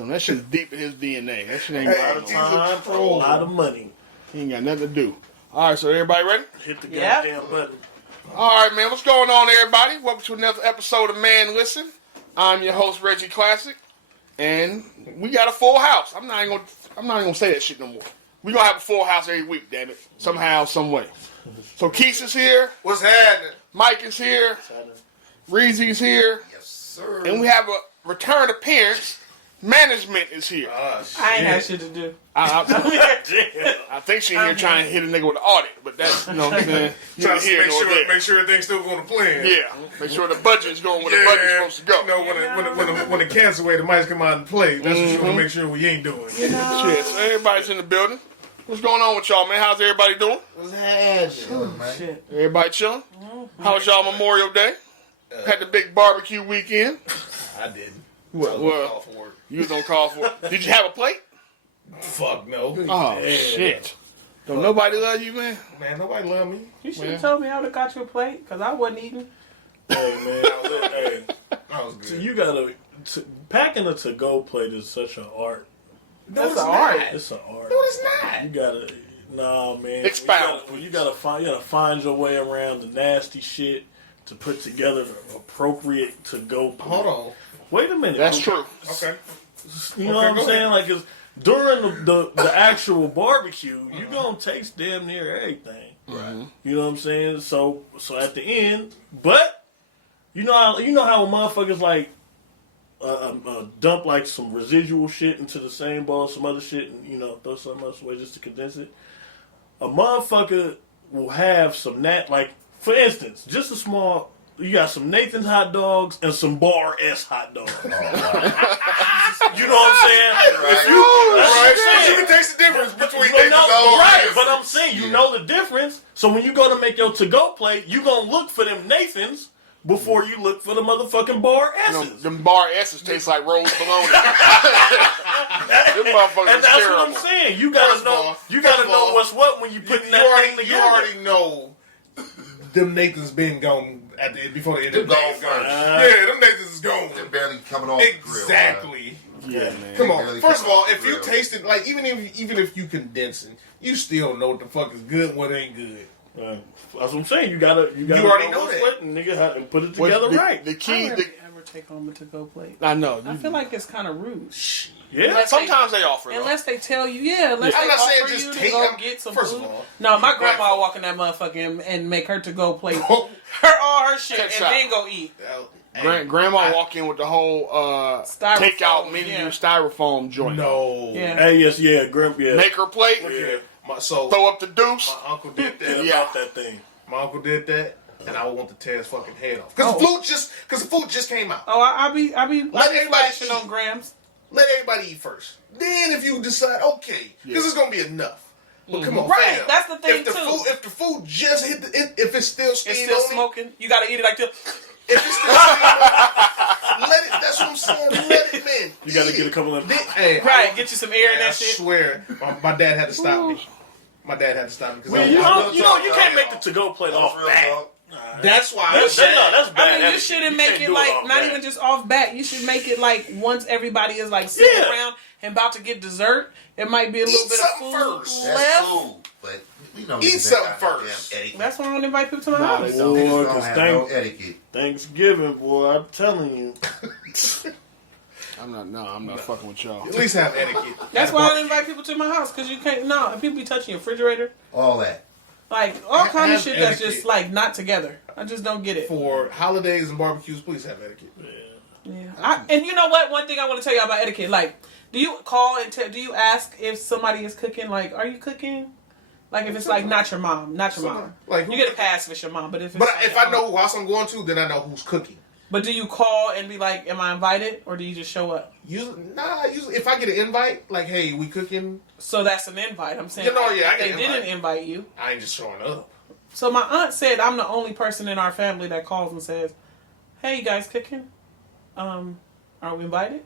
him. That shit's deep in his DNA. That shit ain't Hey, got a lot of money. He ain't got nothing to do. All right, so everybody ready? Hit the goddamn button. All right, man. What's going on, everybody? Welcome to another episode of Man Listen. I'm your host, Reggie Classic, and we got a full house. I'm not even gonna say that shit no more. We gonna have a full house every week, damn it. Somehow, some way. So Keith is here. What's happening? Mike is here. Reezy's here. Yes, sir. And we have a return appearance. Management is here. I ain't had shit to do. I think she in here trying to hit a nigga with an audit, but that's, you know what I'm saying? Trying to make sure everything's still going to plan. Yeah, make sure the budget's going where the budget's supposed to go. You know, when the cancer way, the mics come out and play. That's what you want to make sure we ain't doing. Shit, so everybody's in the building. What's going on with y'all, man? How's everybody doing? What's happening, man? Shit. Everybody chilling? How was y'all Memorial Day? Had the big barbecue weekend. I didn't. Well, you was on call for it. Did you have a plate? Fuck no. Oh, shit. Don't nobody love you, man? Man, nobody love me. You should have told me I would have got you a plate, because I wasn't eating. Hey, man. I was good. So you gotta... Packing a to-go plate is such an art. No, That's it's an not. art. It's an art. No, it's not. You gotta... Nah, man. Expound. You gotta find your way around the nasty shit to put together the appropriate to-go plate. Hold on. Wait a minute. That's true. Okay. You know what I'm saying? Like, cause during the actual barbecue, you gonna taste damn near everything. Right. You know what I'm saying? So at the end, but you know how motherfuckers like dump like some residual shit into the same bowl, some other shit, and throw something else away just to condense it. A motherfucker will have some like, for instance, just a small. You got some Nathan's hot dogs and some Bar S hot dogs. You know what I'm saying? Right. You can taste the difference between Nathan's right, but I'm saying you know the difference. So when you go to make your to-go plate, you gonna look for them Nathans before you look for the motherfucking Bar S's. Them Bar S's taste like rose bologna. Them motherfuckers and that's terrible. what I'm saying. You gotta know what's what when you put that thing together. You already know them Nathans been gone before the end of the day. Yeah, them Nathans is gone. They're barely coming off the grill. Exactly. Yeah, man. Come on. First of all, if you taste it, like even if you condense it, you still know what the fuck is good and what ain't good. That's what I'm saying. You gotta already know that. What, nigga, how to put it together right. The key. I rarely ever take home a to-go plate. I know. I feel like it's kind of rude. Yeah. Sometimes they offer it. Unless they tell you, unless I'm they not saying offer just you take to go them. get some First food. of all, No, my grandma walk in that motherfucker and make her to-go plate. all her shit, and then go eat. Grandma walk in with the whole takeout menu styrofoam joint. No. Yeah. Hey, yes, yeah, yeah. Make her plate. Yeah. Throw up the deuce. My uncle did that. About that thing. My uncle did that, and I would want to tear his fucking head off. Because the food just came out. Oh, I be everybody flashing eat. on grams. Let everybody eat first. Then if you decide, okay, because it's gonna be enough. But come on, Right, fam. that's the thing, too. If the food just hit if it's still steam It's still on smoking. You gotta eat it like this. If it's still steam let it. That's what I'm saying. Let it, man. You gotta get a couple of. Right, get you some air in that shit. I swear, my dad had to stop me. My dad had to stop me because You can't make the to-go plate off bat. That's why That's bad. I mean, you shouldn't make it like not even just off bat. You should make it like once everybody is like sitting around and about to get dessert. It might be a little bit of food first. left. That's cool, but we don't Eat something first. That's why I don't invite people to my house. Boy, Don't have no etiquette. Thanksgiving, boy, I'm telling you. I'm not fucking with y'all. At least have etiquette. That's why I don't invite people to my house, because you can't. No, people be touching your refrigerator, All that. like all kind of Have shit that's etiquette. just like not together. I just don't get it. For holidays and barbecues, please have etiquette. Yeah. And you know what? One thing I want to tell you about etiquette, like, do you call and do you ask if somebody is cooking? Like, are you cooking? Like, if it's like not your mom, Like, you get a pass if it's your mom. But if I know who house I'm going to, then I know who's cooking. But do you call and be like, "Am I invited?" Or do you just show up? Usually, if I get an invite, like, "Hey, we cooking," So that's an invite. I'm saying, I if get they an didn't invite. invite you. I ain't just showing up. So my aunt said I'm the only person in our family that calls and says, "Hey, you guys cooking? Are we invited?"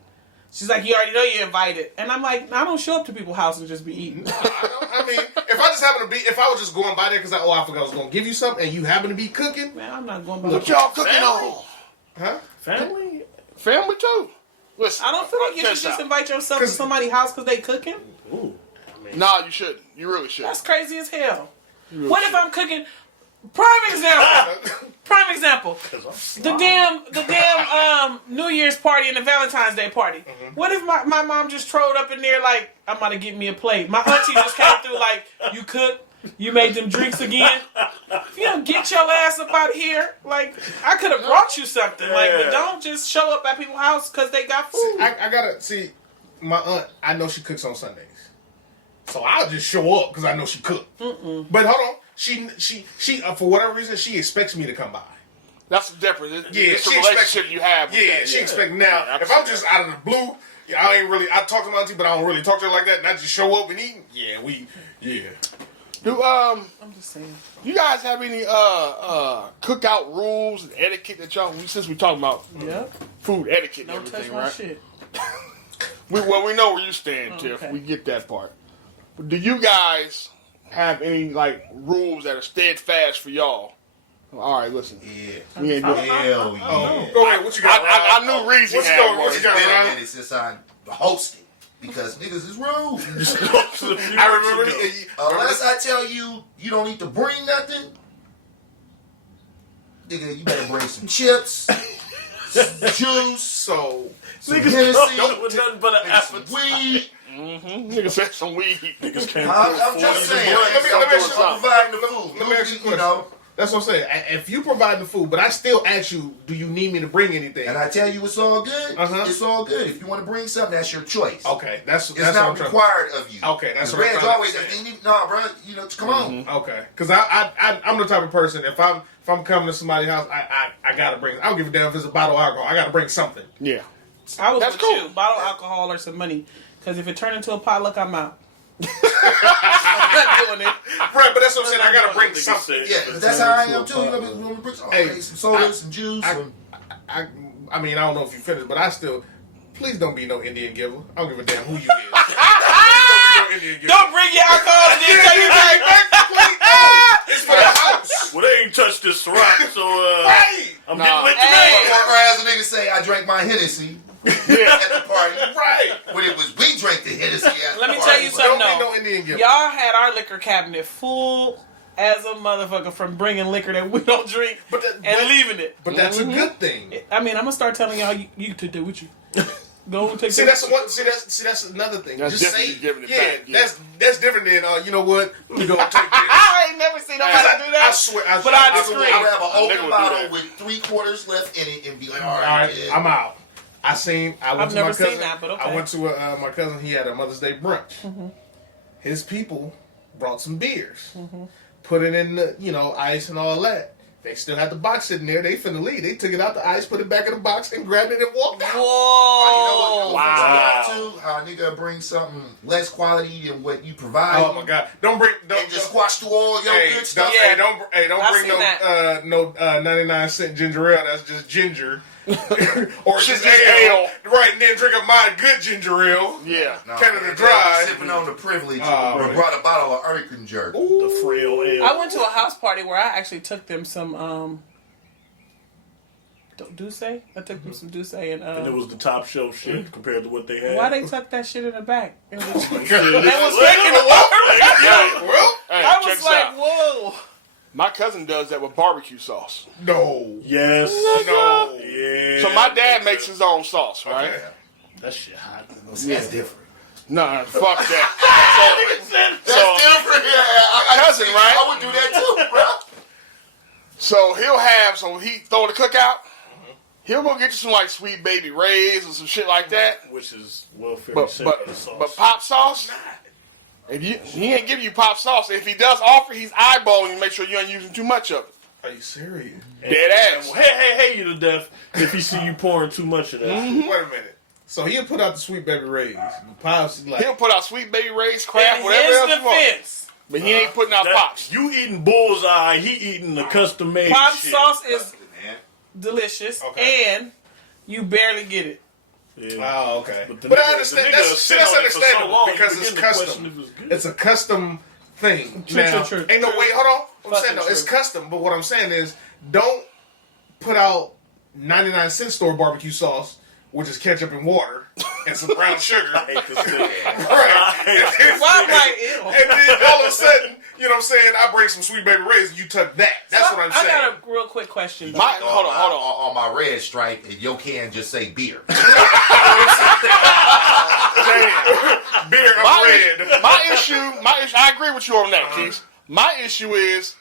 She's like, "You already know you're invited," and I'm like, "I don't show up to people's house and just be eating." I mean, if I was just going by there because I forgot I was going to give you something, and you happen to be cooking, Man, I'm not going by. What y'all cooking on? huh? Family? Family too. Listen, I don't feel like you should just invite yourself to somebody's house because they cooking. Ooh. Nah, you shouldn't. You really shouldn't. That's crazy as hell. What if I'm cooking? Prime example. The damn New Year's party and the Valentine's Day party. Mm-hmm. What if my mom just trolled up in there like, I'm about to get me a plate. My auntie just came through like, you cook? You made them drinks again? You don't get your ass up out of here. Like, I could have brought you something. Like, but don't just show up at people's house because they got food. I gotta see my aunt. I know she cooks on Sundays, so I'll just show up because I know she cooked. But hold on, she for whatever reason she expects me to come by. That's the difference. Yeah, It's the she relationship you have. With Yeah, that. she expects now. Yeah, if I'm just out of the blue, I ain't really. I talk to my auntie, but I don't really talk to her like that. And I just show up and eat. Yeah. Do I'm just saying. you guys have any cookout rules and etiquette that y'all? Since we talking about Yep. food etiquette and Don't touch everything, my right? shit. We know where you stand, Tiff. Okay. We get that part. But do you guys have any like rules that are steadfast for y'all? All right, listen. Yeah. We ain't doing Hell yeah. Go ahead. What you got? I Ryan? knew Reezy What you had got? one. What you It's got, been a Ryan? minute since I hosted because niggas is rude. I remember. Unless I tell you you don't need to bring nothing, nigga, you better bring some chips, some juice, So some Niggas Hennessy, come with nothing but an nigga, some appetite. weed. Nigga said some weed. Niggas can't I'm just saying. Let me ask you I'm providing the food. let me ask you a You know, question. That's what I'm saying. If you provide the food, but I still ask you, do you need me to bring anything? and I tell you it's all good. Uh-huh. It's all good. If you want to bring something, that's your choice. Okay, that's It's what I'm not trying. required of you. Okay, that's The what I'm Reds trying to always say. nah, bro. You know, come on. Okay, because I'm the type of person. If I'm coming to somebody's house, I gotta bring. I don't give a damn if it's a bottle of alcohol. I gotta bring something. Yeah. I was That's with cool. you. Bottle alcohol or some money. Because if it turned into a potluck, I'm out. I'm not doing it. Right, but that's what I'm saying. I gotta bring Niggas something. said- Yeah, that's how I am too. You know, we want to bring some, Hey, some sodas, some juice. I mean, I don't know if you finished, but I still. Please don't be no Indian giver. I don't give a damn who you is. Don't be no Indian giver. Don't bring your alcohol and then tell you back. It's for the house. Well, they ain't touched this rock, so Right. I'm Nah. getting with Hey. today. Or as a nigga say, I drank my Hennessy at the party. Right. When it was we drank the Hennessy at Let the me party. tell you But something. Don't be No. no Indian giver. Y'all had our liquor cabinet full as a motherfucker from bringing liquor that we don't drink But and leaving it. But that's a good thing. I mean, I'm going to start telling y'all, you take that with you. Go and take See, that. that's one. See, that's another thing. That's Just different say, than giving it yeah, back, yeah. that's different than you know what? Let me go take this. I ain't never seen nobody do that. I swear. But I I disagree. would have an nigga open would do bottle that. with 3/4 left in it and be like, All right, yeah. I'm out. I went I've to never my seen cousin. that, but okay. I went to my cousin. He had a Mother's Day brunch. His people brought some beers, put it in the ice and all that. They still had the box sitting there. They finna leave. They took it out the ice, put it back in the box, and grabbed it and walked out. Whoa. Wow. How a nigga bring something less quality than what you provide. Oh my God! Don't And just squash through all your good stuff. Yeah. Don't I've bring seen that. no 99-cent ginger ale. That's just ginger, or Just just ale. ale. Right, and then drink up my good ginger ale. Yeah. No, Canada man, Dry. Sipping on the privilege. Oh, or man. brought a bottle of Hurricane Jerk. The frail ale. I went to a house party where I actually took them some Douce. I took them some Douce and And it was the top shelf shit compared to what they had. why they tuck that shit in the back? It was, It was making it work. Yeah. Well, Hey, I check was this like, out. whoa. My cousin does that with barbecue sauce. no, Yes. no. Yeah. So my dad makes his own sauce, right? Okay. That shit hot. That's different. No, fuck that. That's different. Yeah, Cousin, right? I would do that too, bro. So he throw the cookout. He'll go get you some like Sweet Baby Ray's or some shit like that. Which is welfare But sauce. but pop sauce. If he ain't giving you pop sauce. If he does offer, he's eyeballing you to make sure you ain't using too much of it. Are you serious? Dead ass. Hey, you to death if he see you pouring too much of that. Wait a minute. So he'll put out the Sweet Baby Ray's. The pops like He'll put out Sweet Baby Ray's, crap, In whatever his else you want. defense, But he ain't putting out That- pops. You eating bullseye, he eating the custom made pop shit. sauce is Man. delicious, Okay. and you barely get it. Yeah. oh, okay. But the But nigga- I understand. the nigga That's sit on it for so understandable long, because you it's begin to question custom. if it's good. It's a custom thing. True, Now, true. ain't no way. Hold on. I'm Fucking saying no. It's true. custom. But what I'm saying is, don't put out 99-cent store barbecue sauce which is ketchup and water and some brown sugar. I hate this thing. Right. Why I'm like, ew. And then all of a sudden, you know what I'm saying, I bring some Sweet Baby Ray's and you tuck that. That's what I'm saying. I got a real quick question. Though. Hold on. On my red stripe, and your can just say beer. Beer, I'm red. My issue, I agree with you on that, Keith. My issue is,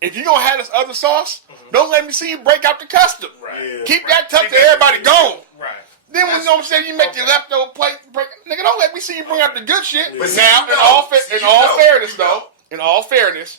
if you're going to have this other sauce, don't let me see you break out the custom. Right. Yeah. Keep that tucked to everybody gone. Right. Then when you know what I'm saying, you make your leftover plate, nigga, don't let me see you bring out the good shit. But But see, now, you know. in all fairness,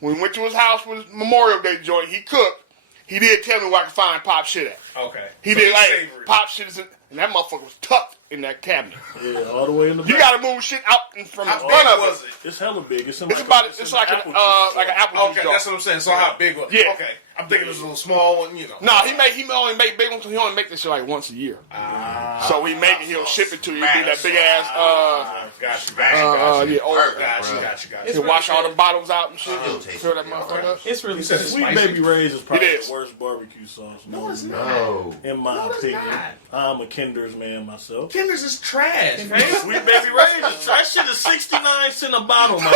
when we went to his house with his Memorial Day joint, he cooked. He did tell me where I could find pop shit at. Okay. He So did he's like savory. pop shit is in, and that motherfucker was tucked in that cabinet. Yeah, all the way in the back. You gotta move shit out from How the front big of was it. it? It's hella big. It's in It's like about it's it's in like apple an juice. like an apple juice Okay, jar. that's what I'm saying. So how big was it? Yeah. Okay. I'm thinking it was a little small one, you know. No, he only make big ones. He only make this shit like once a year. So he make it. He'll ship it to you. It'll be that big ass. Got you. Yeah, old. Got you. It's He'll really wash all good. the bottles out and shit. Still tastes Fill that good, motherfucker alright. up. It's really You said good. it's Sweet spicy. Baby Ray's is probably It is. the worst barbecue sauce. No, it's not. No. In my it's opinion, not. I'm a Kinder's man myself. Kinder's is trash. Kinder's- man. Sweet Baby Ray's, that shit is 69 cents a bottle, man.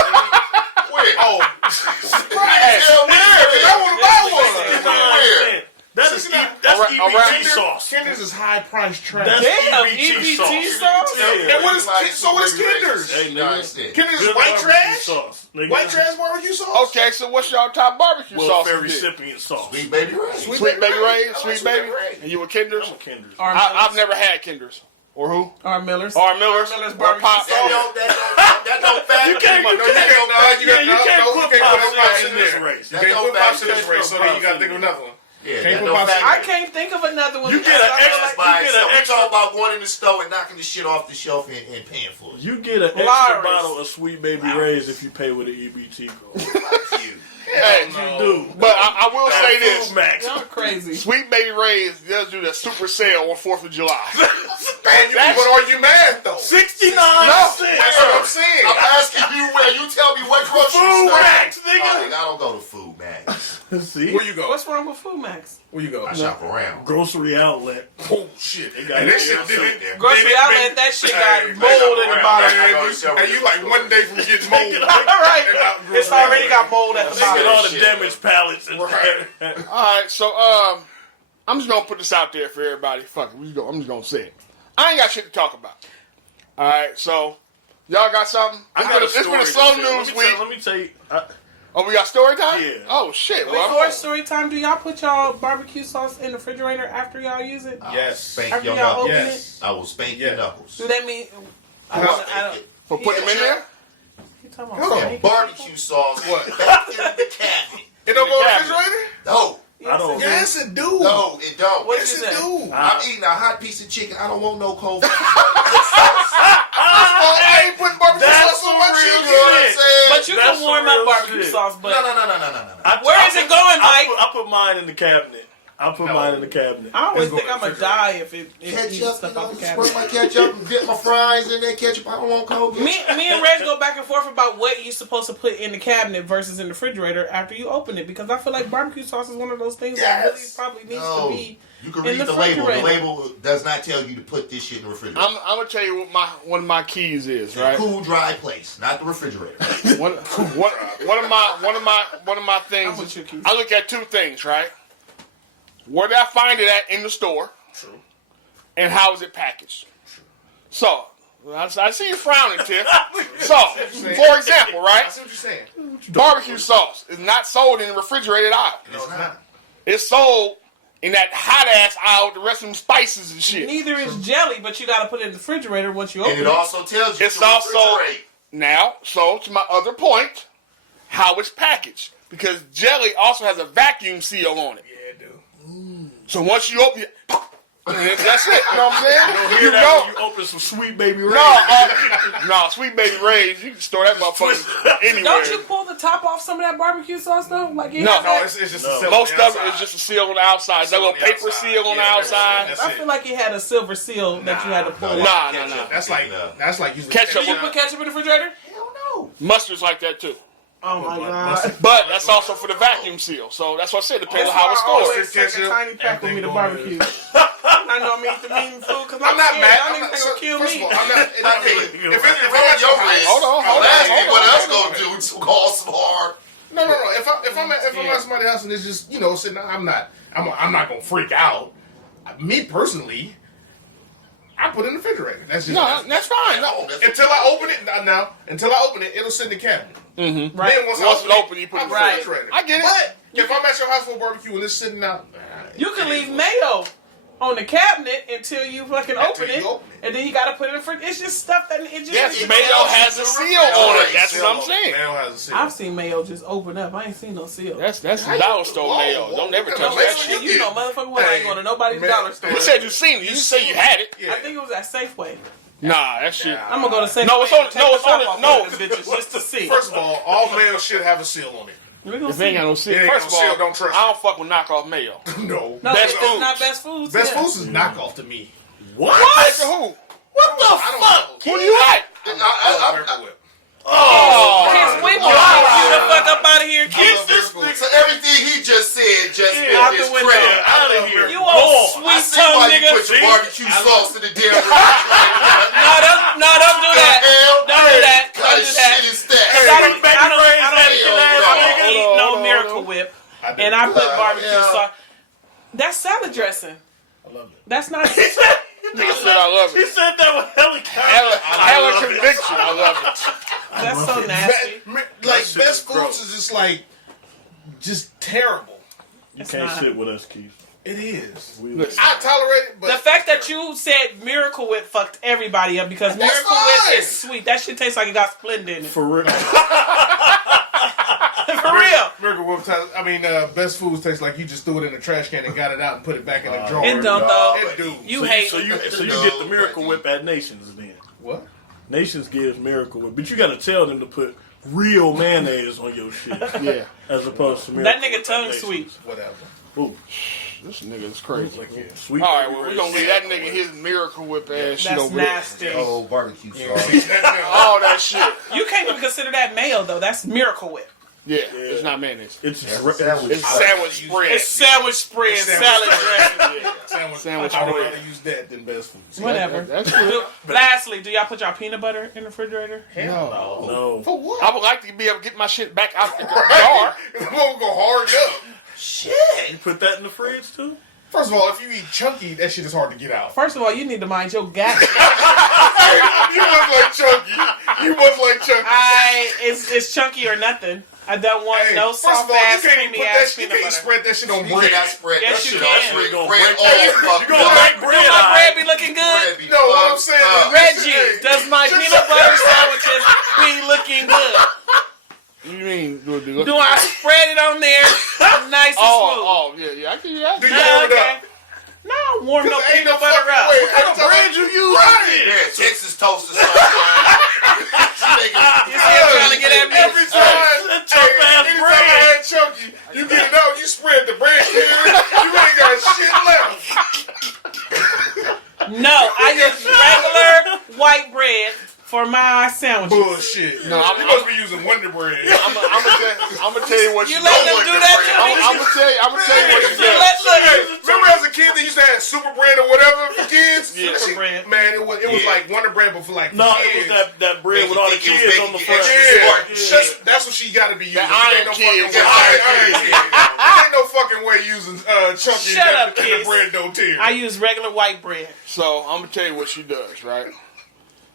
Where? Oh, Hey, Tell me I want to buy one. 69 cents. That is that's Around- EBT sauce. Kinder's is high price trash. That's Damn, EBT EBT sauce. sauce? Yeah. And what is so what is Kinder's? Hey, nigga. Kinder's is Good white barbecue trash? sauce, nigga. White trash barbecue sauce? Okay, so what's y'all top barbecue Welfare sauce? recipient sauce. Sweet Baby Ray's. Sweet Baby Ray's, I like Sweet Baby, Ray. and you a Kinder's? I'm a Kinder's. I've never had Kinder's. Or who? R. Miller's. R. Miller's. Miller's Or barbecue Pop. sauce. That don't factor. You can't- No, you can't put pops in this race. You can't put pops in this race, so then you gotta think of another one. Yeah, Can't that put don't pops in. factor. I can't think of another one. You get an I feel extra- like- By you get itself. an We extra- talk about going in the store and knocking the shit off the shelf and paying for it. You get an extra Lowry's. bottle of Sweet Baby Ray's if you pay with an EBT code. Fuck you. Hey, You do. but I will say this. Food Max. Y'all crazy. Sweet Baby Ray's does do that super sale on 4th of July. But are you mad though? 69 That's cents. what I'm saying. I'm asking you where. You tell me what grocery Food store. Max, Oh, nigga. I don't go to Food Max. See? Where you go? What's wrong with Food Max? Where you go? I shop around. Grocery outlet. Oh shit! got And it. that shit Yeah, did it. there. Grocery outlet, that shit got Hey, mold in the man, bottom. man, I go to and several you like different one day from getting mold. All right. And out It's grocery already outlet. got mold at the Look at all bottom. the damaged pallets. And Right. All right, so I'm just gonna put this out there for everybody. Fuck it, I'm just gonna say it. I ain't got shit to talk about. All right, so y'all got something? It's been a slow news week. Let me tell you. Oh, we got story time? Yeah. Oh shit. Before story time, do y'all put y'all barbecue sauce in the refrigerator after y'all use it? Yes. Spank After your y'all knuckles. open Yes. I will spank Yeah. your knuckles. Do that mean? I will I spank don't- it. For putting them in there? You talking Hold about on. steak? Barbecue sauce. What? Back in the cabinet. It don't go in the cabinet. refrigerator? No. I don't. Yes, it do. No, it don't. What Yes, is it that? do. I'm eating a hot piece of chicken. I don't want no cold. I ain't putting barbecue That's sauce on my some real chicken. You know what I'm shit. saying? But you That's can warm some up real barbecue shit. sauce, but No. where is it going, Mike? I put mine in the cabinet. I put mine in the cabinet. I always It's think going I'm gonna refrigerator. die if you eat Ketchup, you stuff know, out the squirt cabinet. my ketchup and dip my fries in that ketchup. I don't want cold ketchup. Me and Reg go back and forth about what you're supposed to put in the cabinet versus in the refrigerator after you open it, because I feel like barbecue sauce is one of those things that really Yes. probably needs No. to be. You can in read the the label. The refrigerator. label does not tell you to put this shit in the refrigerator. I'm gonna tell you what one of my keys is, right? Cool, dry place, not the refrigerator. One of my things. I'm with you, Keith. I look at two things, right? Where did I find it at in the store? True. And how is it packaged? So, I see you frowning, Tiff. So, for example, I right? see what you're saying. Barbecue sauce is not sold in the refrigerated aisle. No, it's not. It's sold in that hot ass aisle with the rest of them spices and shit. Neither is jelly, but you got to put it in the refrigerator once you open And it it. also tells you It's to also refrigerate. now. So to my other point, how it's packaged, because jelly also has a vacuum seal on it. Yeah, dude. So once you open it, that's it. You know what I'm saying? You know. know, you open some Sweet Baby Ray's. No, Sweet Baby Ray's. You can store that motherfucker anywhere. Don't you pull the top off some of that barbecue sauce though? Like it No. has No, that- it's just No. a silver Most on the of it outside. is just a seal on the outside. That Seal little on the paper outside. seal on the Yeah, that's outside. it. That's I feel like it had a silver seal that you had to pull No, off. Nah. That's like using Ketchup. Do you put ketchup in the refrigerator? Hell no. Mustard's like that too. Oh my god. But that's also for the vacuum seal. So that's what I said. Depends That's on how why it's I stored. always take a Ketchup, tiny pack with me to everything barbecue. I know I'm eating the mean food because I'm not mad. Y'all I'm not, niggas so, gonna kill first me. of all, I'm not. If I'm at your your house, Hold on. Last thing what us hold on. gonna do is call some hard. No. If I'm at somebody's house and it's just sitting, I'm not gonna freak out. Me personally, I put it in the refrigerator. That's just No, that's fine. No. until I open it. Until I open it, it'll sit in the cabinet. Mm-hmm. Right. Then once Once I it open, you put it in the I refrigerator. refrigerator. I get it. But if I'm at your house for a barbecue and it's sitting out, You can leave mayo on the cabinet until you fucking open you it, open it. and then you gotta put it in the fridge. It's just stuff that it just. Yes, it mayo just- has a seal on it. That's what I'm saying. Mayo has a seal. I've seen mayo just open up. I ain't seen no seal. That's How you- dollar store whoa, mayo. whoa, Don't ever what touch kind of that mayo shit. You know, motherfucker, well, I ain't going to nobody's Man. dollar store. You said you seen it. You say you had it. Yeah. I think it was at Safeway. Nah, that shit. I'm gonna go to Safeway. No, it's on- and take no, the it's on top it- off no. of them bitches just to see. First of all mayo should have a seal on it. We're gonna If they ain't got no seal. It ain't First of no seal, all, don't trust I don't fuck with knockoff mayo. No. No, Best it's Foods. not Best Foods. Best yeah. Foods is knockoff to me. What? Nigga, who? What the I don't fuck? know. Who do you like? I love Miracle Whip. Oh, Kids, we will kick you the fuck up out of here, I kids. love Miracle Whip. So everything he just said just been out the window. discredited. Out of here. You Go old on. I sweet see tongue why you nigga. put your barbecue sauce in the damn refrigerator. No, don't do that. Don't do that. Kind Don't of do that. shit is that? I don't Hey, eat no hold on, Miracle hold on. Whip, I do. and I put barbecue yeah. sauce. That's salad dressing. I love it. That's not. nigga said I love He it. said that with helicopter. Hella conviction. I love it. That's so nasty. Like shit Best is gross. Foods is just like terrible. You It's can't not. sit with us, Keith. It is. We Listen. I tolerate it, but The fact that you said Miracle Whip fucked everybody up because That's Miracle fine. Whip is sweet. That shit tastes like it got Splenda in it. for real. For real. Miracle Whip Best Foods tastes like you just threw it in the trash can and got it out and put it back in the drawer. It don't though. It do. You hate. So you get the Miracle Whip at Nations then. What? Nations gives Miracle Whip, but you got to tell them to put real mayonnaise on your shit Yeah. as opposed to Miracle That nigga Whip tongue at Nations. sweet. Whatever. Ooh, This nigga is crazy. like yeah, sweet. All right, well, we're going to leave that nigga his Miracle Whip ass shit That's over there. nasty. Oh, barbecue sauce. All that shit. You can't even consider that mayo though. That's Miracle Whip. Yeah, it's not mayonnaise. It's That's dra- sandwich. It's sandwich spread. It's sandwich spread, salad dressing. Sandwich. I'd rather use that than Best Foods. Whatever. That's true. Lastly, do y'all put y'all peanut butter in the refrigerator? No. no. For what? I would like to be able to get my shit back out the jar. I'm gonna go hard up. You put that in the fridge too? First of all, if you eat chunky, that shit is hard to get out. First of all, you need to mind your gap. You was like chunky. It's chunky or nothing. I don't want Hey, no first of soft all, you ass can't creamy put that ass shit. You peanut can't butter. spread that shit on You bread. cannot spread Yes, that you shit can. on bread. You gonna Bread break- all Hey, fucked you gonna up. break bread Do my out. bread be looking Bread good? be No, what I'm fucked saying up. is- Reggie, Hey, does my peanut butter sandwiches be looking good? You mean do Do I spread it on there nice and smooth? Yeah. I can do that. Do you warm it Okay. up? No, warm no Ain't peanut butter fucking up. way. What kind of bread you use? Yeah, Texas toast or something. You see I'm trying to get at me? Every time, That tough ass anytime bread. I had chunky, you get it out, you spread the bread here, you ain't got shit left. No, I use regular white bread for my sandwiches. Bullshit. No, you must be using Wonder Bread. I'm gonna tell you what You you let do. them do that to me? I'm gonna tell you what you You do. let Hey, look. remember as a kid they used to have Super Bread or whatever for kids? Yeah. Super Bread. Man, it was like Wonder Bread, but for like No, kids. it was that bread with all the Make you kids think on the you front. extra Yeah, that's what she got to be using. The Iron Ain't no Kid. fucking Iron Kid. Ain't no fucking way using chunky Shut in up, the kids. bread dough tier. I use regular white bread. So I'm gonna tell you what she does, right?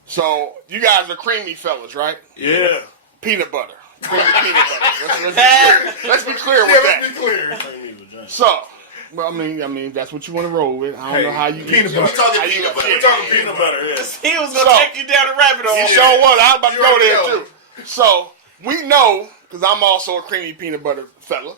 So you guys are creamy fellas, right? Yeah. Peanut butter. Creamy peanut butter. Let's be clear with let's that. be clear. So, well, I mean, that's what you want to roll with. I don't know how you peanut eat butter. We talking how you peanut eat butter. We're talking peanut butter. Yeah. He was gonna So- take you down the rabbit hole. You sure was. I was about to You go already there know. too. So we know, because I'm also a creamy peanut butter fella.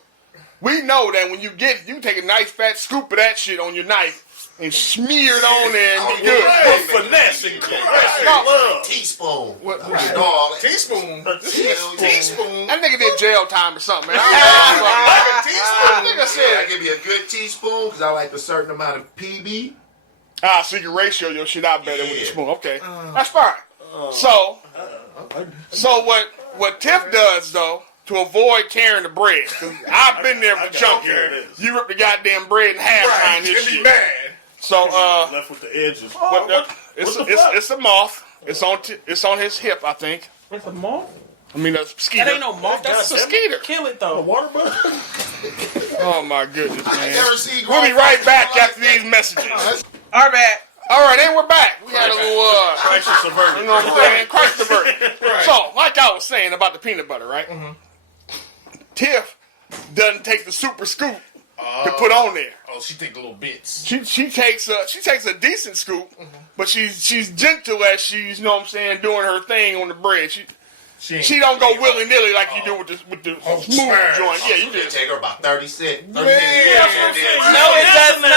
We know that when you take a nice fat scoop of that shit on your knife and smear it on there and be good. With finesse and caress and No. love. Teaspoon. What- Dog. Teaspoon. Teaspoon. Teaspoon. That nigga did jail time or something, man. Like a That teaspoon. nigga Yeah, said, give me a good teaspoon because I like a certain amount of PB. so you can ratio your shit out better with the Yeah. spoon. Okay, that's fine. So what Tiff does though, to avoid tearing the bread, because I've been there for I chunky. care it is. You rip the goddamn bread in half Right. behind this And be shit. mad. So left with the edges. it's a moth. It's on his hip, I think. It's a moth? I mean, a skeeter. That ain't no moth. That's a skeeter. Kill it, A though. water bug? Oh my goodness, I man. never seen. We'll be right back after these messages. Our bad. All right, and we're back. We had a little Crisis averted. you know what I'm saying? Crisis averted. So, like I was saying about the peanut butter, right? Tiff doesn't take the super scoop to put on there. Oh, she take the little bits. She takes a decent scoop, but she's gentle as she's, you know what I'm saying, doing her thing on the bread. She don't go willy nilly like you do with the smooth joint. Yeah, you It just take her about 30 cents. 30 Yeah, minutes. that's what I'm saying. No, it does not. I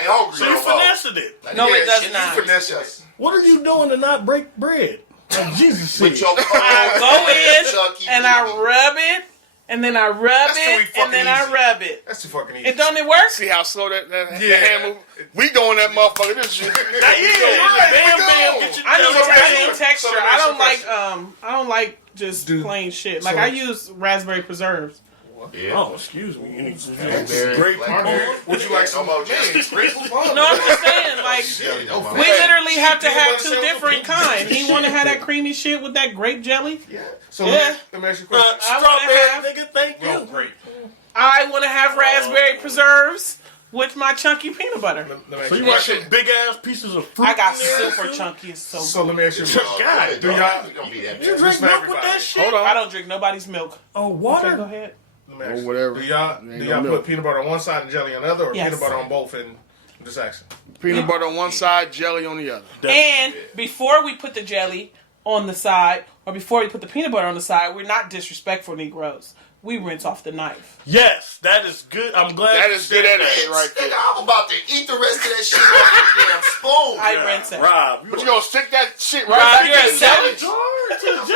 ain't hungry So no you more. finessed it. No, it does You not. finesse us. What are you doing to not break bread? Like Jesus With said. your I go in and I rub it, and then I rub That's too it, fucking and then I easy. rub it. That's too fucking easy. It don't it work? see how slow that Yeah. hand move. We going that motherfucker. This shit. Bam, bam, get your I need texture. So I don't that's like I don't like just Dude. plain shit. Like So- I use raspberry preserves. Yeah. Oh, excuse me. You need to Blackberry, great blackberry. Would you like no some more man, jelly? grateful No, I'm just saying, like Shit, no more. we literally have to Peanut have butter two sandwich different with kinds. He want to have that creamy shit with that grape jelly. Yeah. So Yeah. let me ask you a question. Strawberry, nigga, thank No, you. great. I want to have raspberry preserves with my chunky peanut butter. Let me ask So you you a got question. some big ass pieces of fruit I got in there, super too? chunky. It's so So good. let me ask you a question. God, Do y'all- don't be that You bad. drink Just for milk with everybody. that shit? Hold on. I don't drink nobody's milk. Oh, water? Okay, go ahead. Let me ask Or you. whatever. Do y'all Ain't do no y'all milk. put peanut butter on one side and jelly on the other, or Yes. peanut butter on both? And I'm just asking. Peanut butter on one side, jelly on the other. And before we put the jelly on the side, or before we put the peanut butter on the side, we're not disrespectful Negroes. We rinse off the knife. Yes, that is good. I'm glad That you is said good that. etiquette right there. Nigga, I'm about to eat the rest of that shit off the damn spoon. I rinse it. Rob, But you gonna stick that shit right Rob, back you're in a the jelly? savage.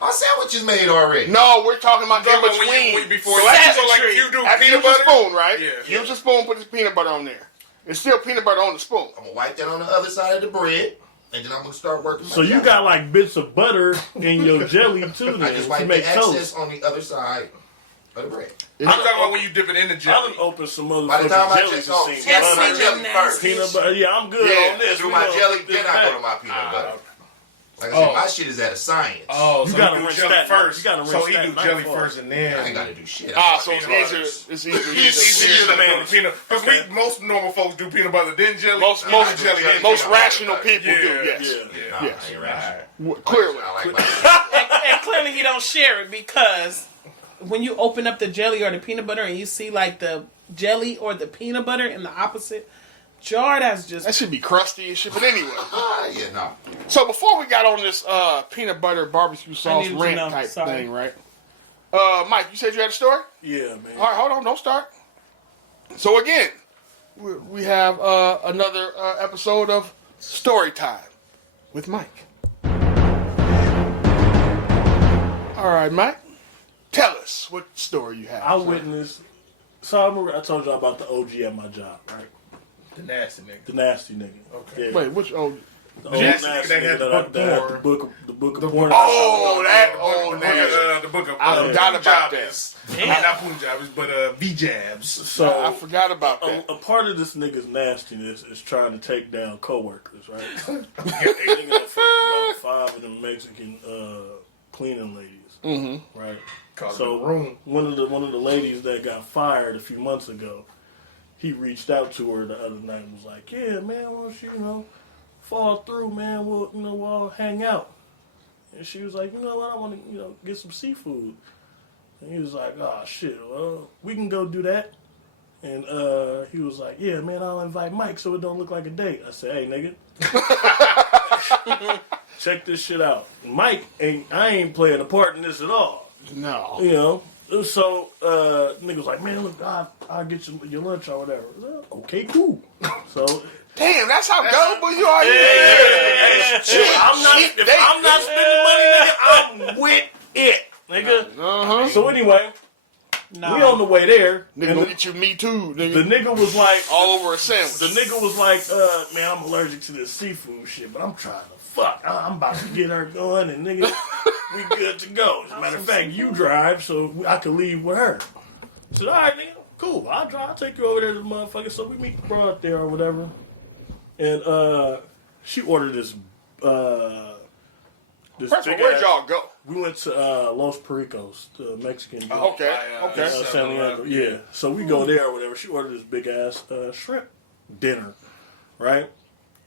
My sandwich is made already. No, we're talking about in Talking about between. before So you, after- so like if you do after you peanut use a butter, spoon, right? Yeah. Use a spoon, put the peanut butter on there. It's still peanut butter on the spoon. I'm gonna wipe that on the other side of the bread, and then I'm gonna start working. So you got like bits of butter in your jelly too, I then just to wipe the make excess toast. on the other side of the bread. I'm talking about when you dip it in the I jelly. done opened some By the time motherfucking I jellies just go, and seen I do That's my butter. jelly nasty. first. Peanut butter. Yeah, I'm good Yeah, on this. Do We my gonna jelly, get this then I go back. to my peanut butter. Like I Oh. said, my shit is at a science. Oh, You so gotta you do rinse jelly that- first. you gotta rinse so he that do knife jelly off. first and I ain't then. gotta do shit. So it's Peanut easier. butter. It's It's easier. easier the than man. doing peanut. Because most normal folks do peanut butter then jelly. Most I most do jelly then most peanut butter. rational people do. Yeah. Yes. Yeah. Nah, Yes. I ain't rational. Clearly. I like my And clearly he don't share it because when you open up the jelly or the peanut butter and you see like the jelly or the peanut butter in the opposite jar, that's just That should be crusty and shit. But anyway. yeah, no. So before we got on this peanut butter barbecue sauce needed to rant know. type Sorry. thing, right? Mike, you said you had a story? Yeah, man. All right, hold on, don't start. So again, we have another episode of Story Time with Mike. All right, Mike, tell us what story you have. I witnessed. So I remember I told y'all about the OG at my job, right? The nasty nigga. The nasty nigga. Okay. Yeah. Wait, which? Oh, The old nasty nasty that nigga had the that book I- that had porn. the book of porn. oh, that The old book man. of, the book of I forgot about Punjabis. Damn. Not Punjabis, but V-jabs. So I forgot about that. a part of this nigga's nastiness is trying to take down coworkers, right? Nigga done fucked about 5 of them Mexican cleaning ladies, right? Call it So the room. one of the ladies that got fired a few months ago, he reached out to her the other night and was like, "Yeah, man, why don't you fall through, man? We'll all hang out." And she was like, "You know what? I want to get some seafood." And he was like, "Oh shit, well we can go do that." And he was like, "Yeah, man, I'll invite Mike so it don't look like a date." I said, "Hey, nigga, check this shit out. Mike I ain't playing a part in this at all." No. You know, so nigga was like, "Man, look, I'll get you your lunch or whatever." I said, "Okay, cool." So Damn, that's how gullible you are. I'm not. If I'm not spending money, nigga, I'm with it, nigga. Uh-huh. So anyway, no. we on the way there, Nigga, and gonna get you me too, the nigga. nigga was like, All over a sandwich. the nigga was like, "Man, I'm allergic to this seafood shit, but I'm trying to fuck. I'm about to get her going, and nigga, we good to go. As a matter of fact, you drive, so I can leave with her." I said, "All right, nigga, cool. I'll take you over there to the motherfucker. So we meet the broad there or whatever. And she ordered this First of all, big where'd ass- y'all go? We went to Los Pericos, the Mexican. Okay, okay. San Diego. Yeah. So we go there or whatever. She ordered this big ass shrimp dinner, right?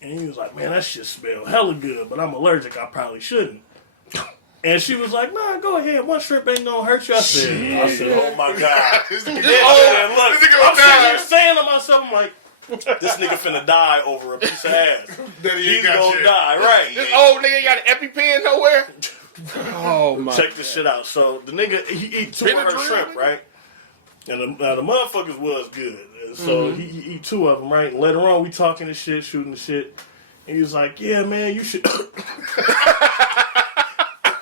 And he was like, man, that shit smell hella good, but I'm allergic. I probably shouldn't. And she was like, nah, go ahead. One shrimp ain't gonna hurt you. I said, oh my God. This Then, nigga- look, this nigga I'm sitting gonna here die. saying to myself, I'm like, this nigga finna die over a piece of ass. That he He's ain't got gonna shit. die, right? This old nigga ain't got an EpiPen nowhere. Oh my! Check this shit out. So the nigga, he eat two of her Benadryl, shrimp, nigga? right? And the motherfuckers was good. And so he eat two of them, right? And later on, we talking this shit, shooting the shit. And he was like, yeah, man, you should.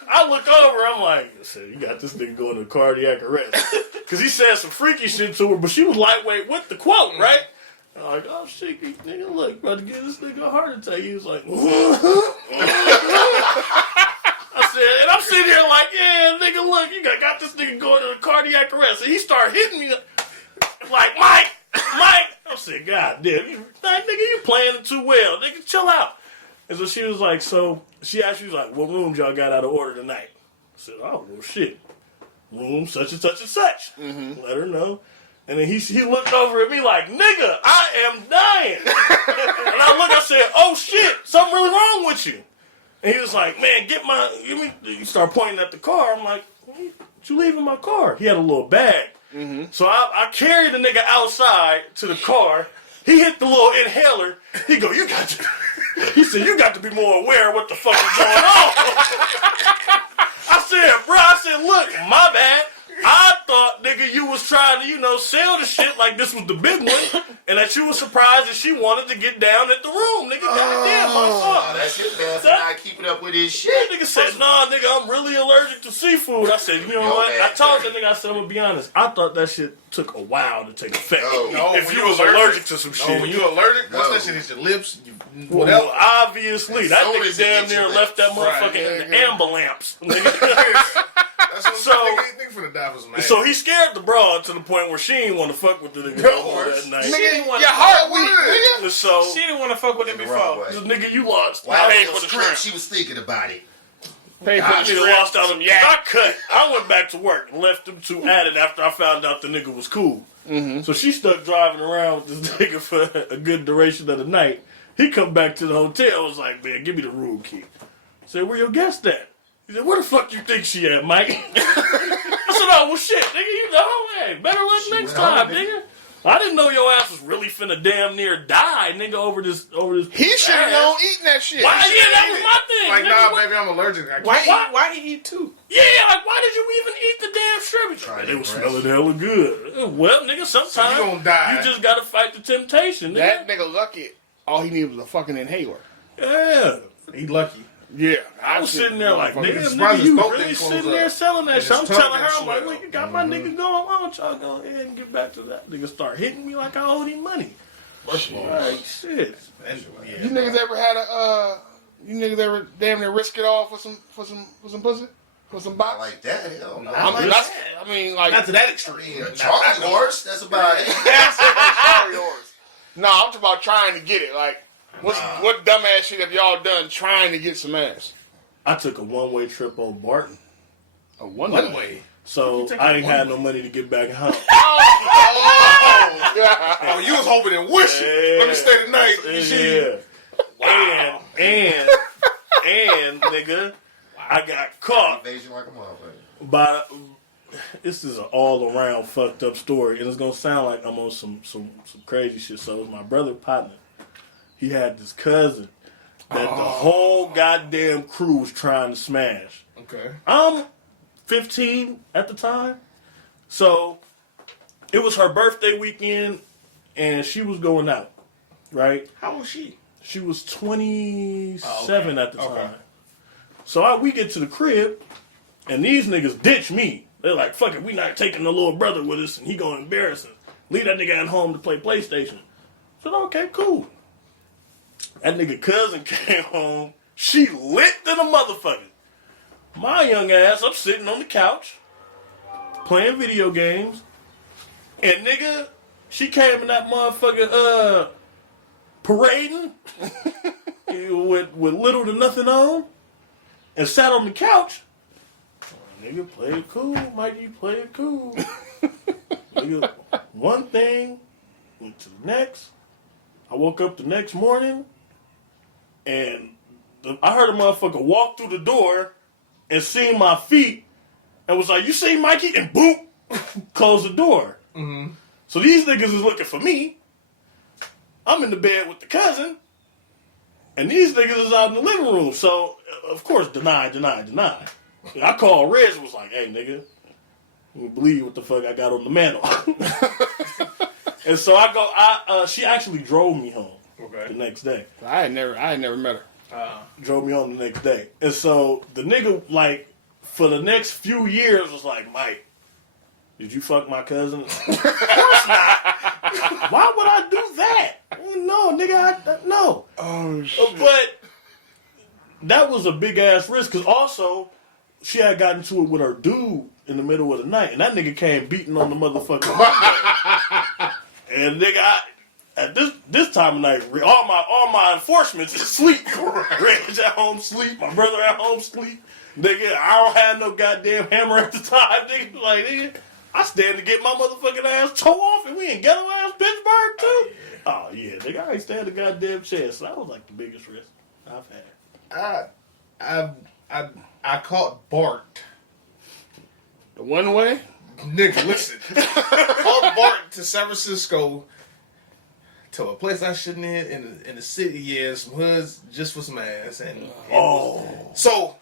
I look over, I'm like, I said, you got this nigga going to cardiac arrest. Because he said some freaky shit to her, but she was lightweight with the quote, right? I'm like, oh shit, nigga, look, about to give this nigga a heart attack. He was like, I said, and I'm sitting here like, yeah, nigga, look, you got this nigga going to the cardiac arrest. And he started hitting me like, Mike. I said, God damn, nigga, you playing it too well. Nigga, chill out. And so she was like, she asked me, like, what rooms y'all got out of order tonight? I said, oh, well, shit. Room such and such and such. Mm-hmm. Let her know. And then he looked over at me like, nigga, I am dying. And I said, oh shit, something really wrong with you. And he was like, man, give me, he started pointing at the car. I'm like, what you leave in my car? He had a little bag. Mm-hmm. So I carried the nigga outside to the car. He hit the little inhaler. He go, he said, you got to be more aware of what the fuck is going on. I said, look, my bad. I thought, nigga, you was trying to, sell the shit like this was the big one, and that you was surprised that she wanted to get down at the room, nigga. Goddamn, my fault. That's his bad for not keeping up with his shit. Nigga said, nah, nigga, I'm really allergic to seafood. I said, you know what? I told that nigga, I said, I'm gonna be honest. I thought that shit took a while to take effect. No, if when you you was allergic- allergic to some shit. No, when you allergic, once No. that shit hits your lips, Well, obviously. That soon nigga as it damn hits near your left that lips. motherfucker Right, in the yeah. ambulance. Nigga. That's what So- nigga finna die for some ass. So he scared the broad to the point where she didn't want to fuck with the nigga no more that night. Nigga, wanna- your heart weak, nigga. So, She didn't want to fuck with him The wrong before. way. nigga, you lost. While I he paid for was the stripped, shrimp. she was thinking about it. Pay for the Nigga shrimp. lost out on yak. I cut. I went back to work and left them two at it after I found out the nigga was cool. Mm-hmm. So she stuck driving around with this nigga for a good duration of the night. He come back to the hotel. Was like, man, give me the room key. I said, where your guest at? He said, where the fuck you think she at, Mike? I said, oh, well, shit, nigga, hey, better luck next went time, home, nigga. I didn't know your ass was really finna damn near die, nigga, over this. He should have ass. known eating that shit. Why? Yeah, that was my thing. like, nigga. nah, baby, I'm allergic. I Why? can't. Why he eat two? Yeah, like, why did you even eat the damn shrimp? Trying Man, to it was impress. smelling hella good. Well, nigga, sometimes So you gonna die. you just gotta fight the temptation, That nigga. nigga lucky. All he needed was a fucking inhaler. Yeah. He lucky. Yeah, I was sitting there like, motherfucker. damn, surprised nigga, his you throat really didn't close sitting up. there selling that And shit. I'm his tongue telling her, didn't I'm like, swell. look, you got my nigga going. Why don't y'all go ahead and get back to that? Nigga start hitting me like I owed him money. First of all, Like, shit. and, You niggas ever had you niggas ever damn near risk it all for some pussy? For some box? Not like that, hell no. I mean, like, not to that extreme. A Charlie horse, that's about it. sorry, yours. No, I'm talking about trying to get it. Like, what dumbass shit have y'all done trying to get some ass? I took a one-way trip on Barton. A one way. So I ain't had no money to get back home. Oh, you was hoping and wishing. Let me stay the night. Yeah. And nigga, I got caught Invasion like a motherfucker. by. This is an all-around fucked up story, and it's gonna sound like I'm on some crazy shit. So it was my brother partner. He had this cousin that the whole goddamn crew was trying to smash. Okay. I'm 15 at the time, so it was her birthday weekend, and she was going out. Right? How was she? She was 27 at the time. Okay. So we get to the crib, and these niggas ditch me. They're like, fuck it, we not taking the little brother with us, and he gonna embarrass us. Leave that nigga at home to play PlayStation. I said, okay, cool. That nigga cousin came home. She lit than a motherfucker. My young ass, I'm sitting on the couch, playing video games. And nigga, she came in that motherfucker parading with little to nothing on and sat on the couch. Nigga, play it cool, Mikey, play it cool. Nigga, one thing went to the next. I woke up the next morning and I heard a motherfucker walk through the door and seen my feet and was like, "You see Mikey?" And boop, closed the door. Mm-hmm. So these niggas is looking for me. I'm in the bed with the cousin. And these niggas is out in the living room. So, of course, deny. I called Reg and was like, "Hey, nigga, you believe what the fuck I got on the mantle." And so I go, she actually drove me home the next day. I had never met her. Drove me home the next day. And so the nigga, like, for the next few years was like, "Mike, did you fuck my cousin?" Of course not. Why would I do that? No, nigga, no. Oh, shit. But that was a big ass risk because also she had gotten into it with her dude in the middle of the night, and that nigga came beating on the motherfucking window. And nigga, at this time of night, all my enforcements is asleep. Reg at home sleep, my brother at home sleep. Nigga, I don't have no goddamn hammer at the time. Nigga, like nigga, I stand to get my motherfucking ass tore off, and we in ghetto ass Pittsburgh too. Oh yeah, nigga, I ain't stand a goddamn chance. So that was like the biggest risk I've had. I caught Bart. The one way? Nigga, listen. Caught Bart to San Francisco to a place I shouldn't have in the city. Yeah, some hoods just for some ass. And so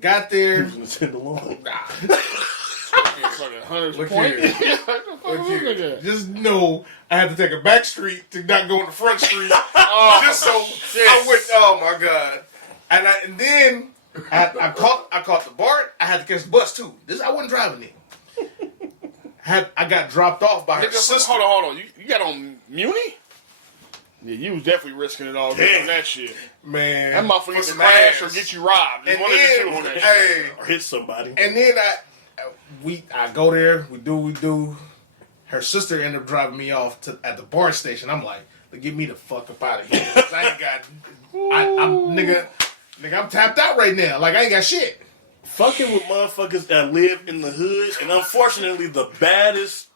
got there. Look here. Just know I had to take a back street to not go in the front street. Just so I went. Oh my god! And then I caught the BART. I had to catch the bus too. I wasn't driving it. I got dropped off by her sister. Hold on. You got on Muni? Yeah, you was definitely risking it all doing that shit. Man, that motherfucker get to crash or get you robbed. And one then, of the two on that shit. Or hit somebody. And then I go there, we do. Her sister ended up driving me off at the BART station. I'm like, get me the fuck up out of here. I ain't got, nigga, I'm tapped out right now. Like I ain't got shit. Fucking with motherfuckers that live in the hood, and unfortunately, the baddest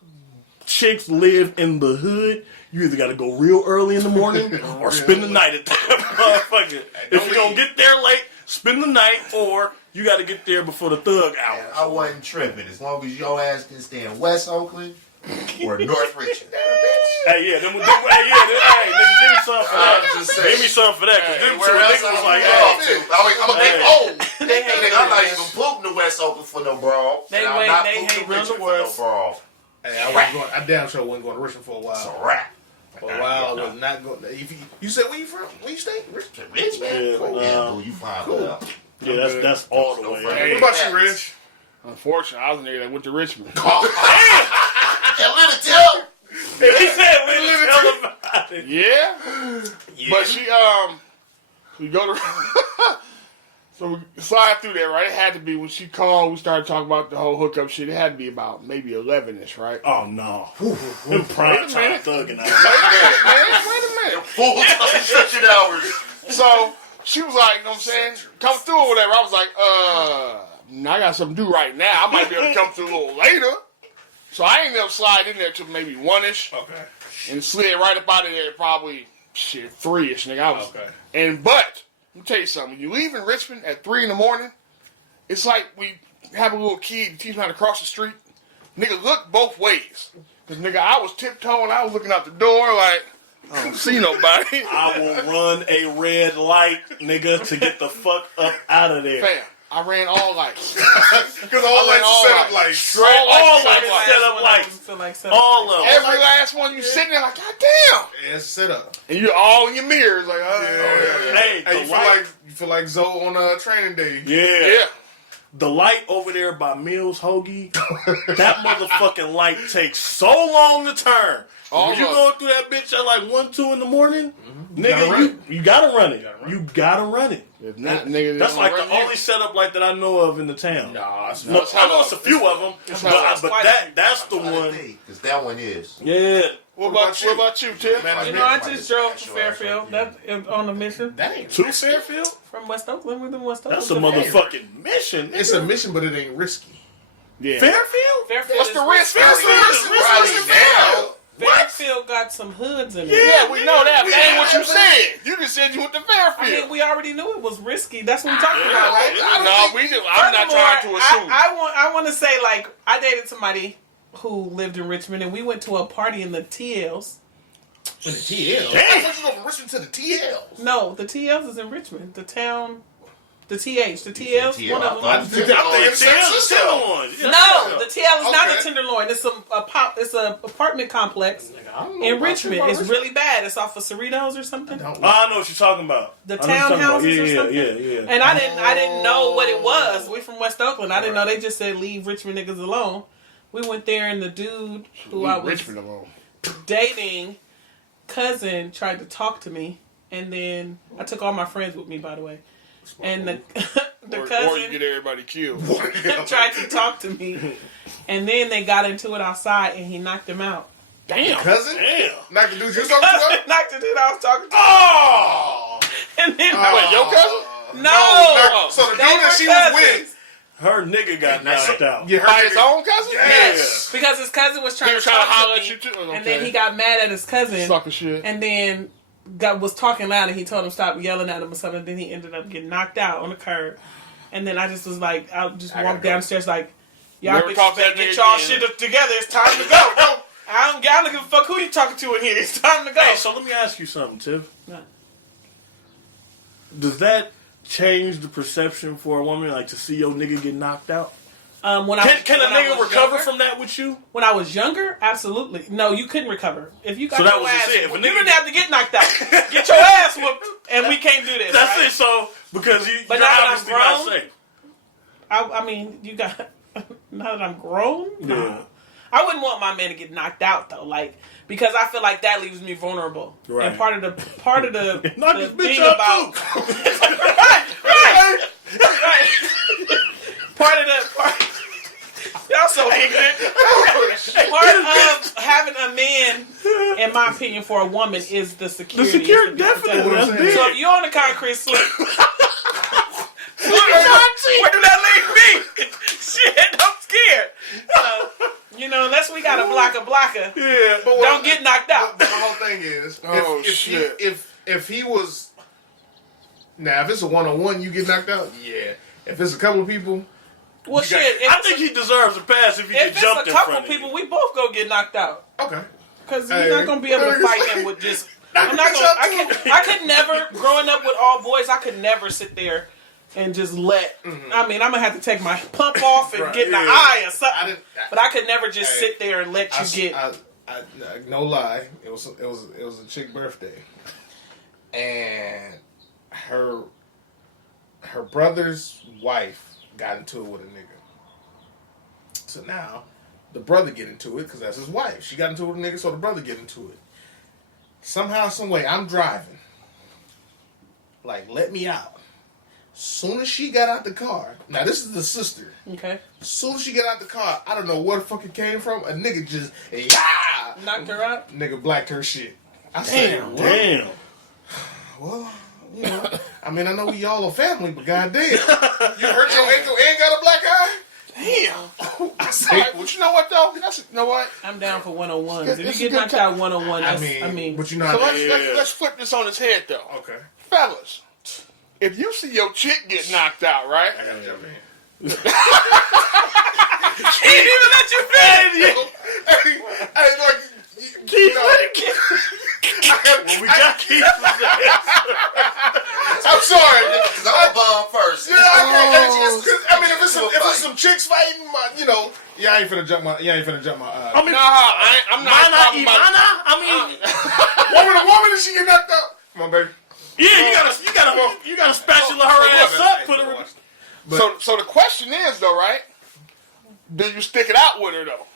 chicks live in the hood. You either got to go real early in the morning or spend the night at that motherfucker. If you're gonna get there late, spend the night, or you got to get there before the thug hours. I wasn't tripping as long as your ass can stay in West Oakland or North Richmond. Hey, yeah, hey, nigga, give me something for that. Give me something for that, because them two niggas was like, I'm a big old. I'm not even pooping to West Oakland for no brawl. They I'm not hate pooping to around Richmond the for no world. brawl. Hey, I damn sure wasn't going to Richmond for a while. It's a wrap. For a while, I was not going. You said where you from? Where you stay? Richmond. Yeah, Cool. You fine. Cool. Yeah, that's all the way. What about you, Rich? Unfortunately, I was a nigga that went to Richmond. Atlanta, tell. He said, tell about it. Yeah. But we go to, so we slide through there, right? It had to be, when she called, we started talking about the whole hookup shit. It had to be about maybe 11-ish, right? Oh, no. Them prime time thugging out. Wait a minute. Full time stretching hours. So she was like, you know what I'm saying? Come through or whatever. I was like, I got something to do right now. I might be able to come through a little later. So I ended up sliding in there till maybe 1-ish. Okay. And slid right up out of there probably 3-ish, nigga. I was, okay. But let me tell you something. When you leave in Richmond at 3 in the morning, it's like we have a little kid, teach him how to cross the street. Nigga, look both ways. Because, nigga, I was tiptoeing. I was looking out the door like, I don't see nobody. I will run a red light, nigga, to get the fuck up out of there. Fam, I ran all lights. Because all lights set up like straight. All lights set up lights. All of them. Every last one, you sitting there like, God damn. Yeah, it's set up. And you're all in your mirrors like, Yeah. Hey, you feel like Zoe on a training day. Yeah. The light over there by Mills Hoagie, that motherfucking light takes so long to turn. When you going through that bitch at like 1, 2 in the morning, nigga, you gotta run it. You gotta run it. If not, nigga, That's like the only setup like that I know of in the town. Nah, I know it's a few of them, but that's the one. Because that one is. Yeah. What about you, Tim? You know, I just drove to Fairfield. That's on a mission. that ain't. To Fairfield? From West Oakland. We're in West Oakland. That's a motherfucking mission. It's a mission, but it ain't risky. Yeah. Fairfield? Fairfield What's is the risk? Right now. Fairfield got some hoods in it. Yeah, we know that. That ain't what you said. You just said you went to Fairfield. I mean, we already knew it was risky. That's what we're talking about, right? No, we do. I'm not trying to assume. I want to say, like, I dated somebody who lived in Richmond, and we went to a party in the TLs. In the TL. Damn. What you go from Richmond to the TLs? No, the TLs is in Richmond. The town, the TH, the TLs. TL. One of them. I'm thinking The Tenderloin. No, the TL is not Okay. the Tenderloin. It's it's a apartment complex in Richmond. It's really bad. It's off of Cerritos or something. I know what you're talking about. The I know what you're talking about. townhouses or something. Yeah. And I didn't know what it was. We from West Oakland. I didn't know. They just said leave Richmond niggas alone. We went there, and the dude who I was Richmond alone. dating cousin tried to talk to me, and then I took all my friends with me, by the way. And the Or you cousin get everybody killed. tried to talk to me, and then they got into it outside, and he knocked him out. Damn. Cousin? Damn. Knock the dude you was talking to? Knocked the dude I was talking to. Oh! And then Wait, your cousin? no, So the dude they that were she was cousins. with. Her nigga got knocked out. Yeah, By his own cousin? Yes. Because his cousin was trying He to was trying to talk holler to at me, you too. Okay. and then he got mad at his cousin, Sucker shit. and then was talking loud, and he told him stop yelling at him or something. And then he ended up getting knocked out on the curb, and then I just was like, I just walked downstairs like, y'all Never talk bitches to that better get nigga y'all again. shit together. It's time to go. I don't give a fuck who you talking to in here. It's time to go. Hey, so let me ask you something, Tiff. What? Does that change the perception for a woman, like to see your nigga get knocked out? Can Can a nigga recover from that with you? When I was younger, absolutely. No, you couldn't recover. If you got So that your was ass, just it. If a you nigga didn't have to get knocked out. Get your ass whooped, and we can't do this. That's right? it. So because But you're now that I'm obviously not grown, safe. I mean, you got. Now that I'm grown, Yeah. I wouldn't want my man to get knocked out though, like because I feel like that leaves me vulnerable. Right. And part of the Knock the this bitch thing out, about too. right. Part y'all so ignorant. Part of having a man, in my opinion, for a woman is the security. The security, is to be definitely. protected. That's big. So if you're on the concrete slip, where do that leave me? Shit, I'm scared. So, unless we got a blocker, Yeah, but don't get knocked out. But my whole thing is, shit. if he was, now if it's a 1-on-1, you get knocked out. Yeah. If it's a couple of people, Well, shit. I think he deserves a pass if he if get jumped it's a in couple front of people, you. we both go get knocked out. okay. Because Hey, you're not gonna be able to fight him with just. I'm not gonna. I could never. Growing up with all boys, I could never sit there and just let. I mean, I'm gonna have to take my pump off and get in the eye or something. But I could never just sit there and let you get. No lie, it was a chick birthday, and her brother's wife got into it with a nigga. So now the brother get into it because that's his wife. She got into it with a nigga, so the brother get into it. Somehow, some way, I'm driving. Like, let me out. Soon as she got out the car, now this is the sister. Okay. Soon as she got out the car, I don't know where the fuck it came from. A nigga just Knocked her out. Nigga blacked her shit. I said, what? Damn. Well, I mean, I know we all a family, but goddamn, you hurt your ankle and got a black eye. Damn. I said, All right, well, you know what though? You know what? I'm down for 101s. It's If a you get good knocked out 101, I that's, mean, but you know So how let's flip this on its head though. okay. Fellas, if you see your chick get knocked out, right? I gotta jump in. He didn't even let you finish. Hey, like, Keith, we got Keith. I'm sorry. Because I'm a bomb first. Yeah, I mean, if it's some chicks fighting, I ain't finna jump my. I mean, I'm not talking about. I mean, Woman, is she get knocked out? Come on, baby. yeah, you gotta spatula her ass up. Put her. So the question is though, right? Do you stick it out with her though?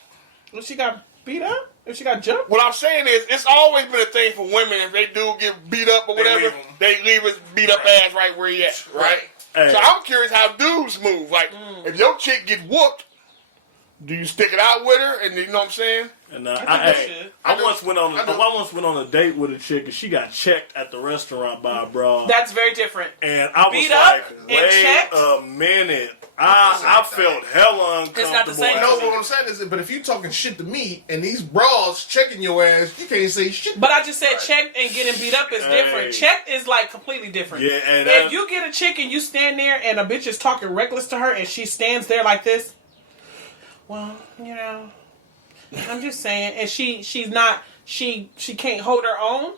If she got beat up? If she got jumped? What I'm saying is, it's always been a thing for women. If they do get beat up or whatever, they leave his beat up ass right where he at, right? Hey. So I'm curious how dudes move. Like, if your chick get whooped, do you stick it out with her? And you know what I'm saying? And I once went on a date with a chick and she got checked at the restaurant by a bra. That's very different. And I was Beat up like, and wait checked? a minute. I felt hella uncomfortable. It's not the same. No, what I'm saying is, but if you talking shit to me and these bras checking your ass, you can't say shit. But I just said checked and getting beat up is different. Checked is like completely different. Yeah, and if you get a chick and you stand there and a bitch is talking reckless to her and she stands there like this, well, you know, I'm just saying, and she can't hold her own,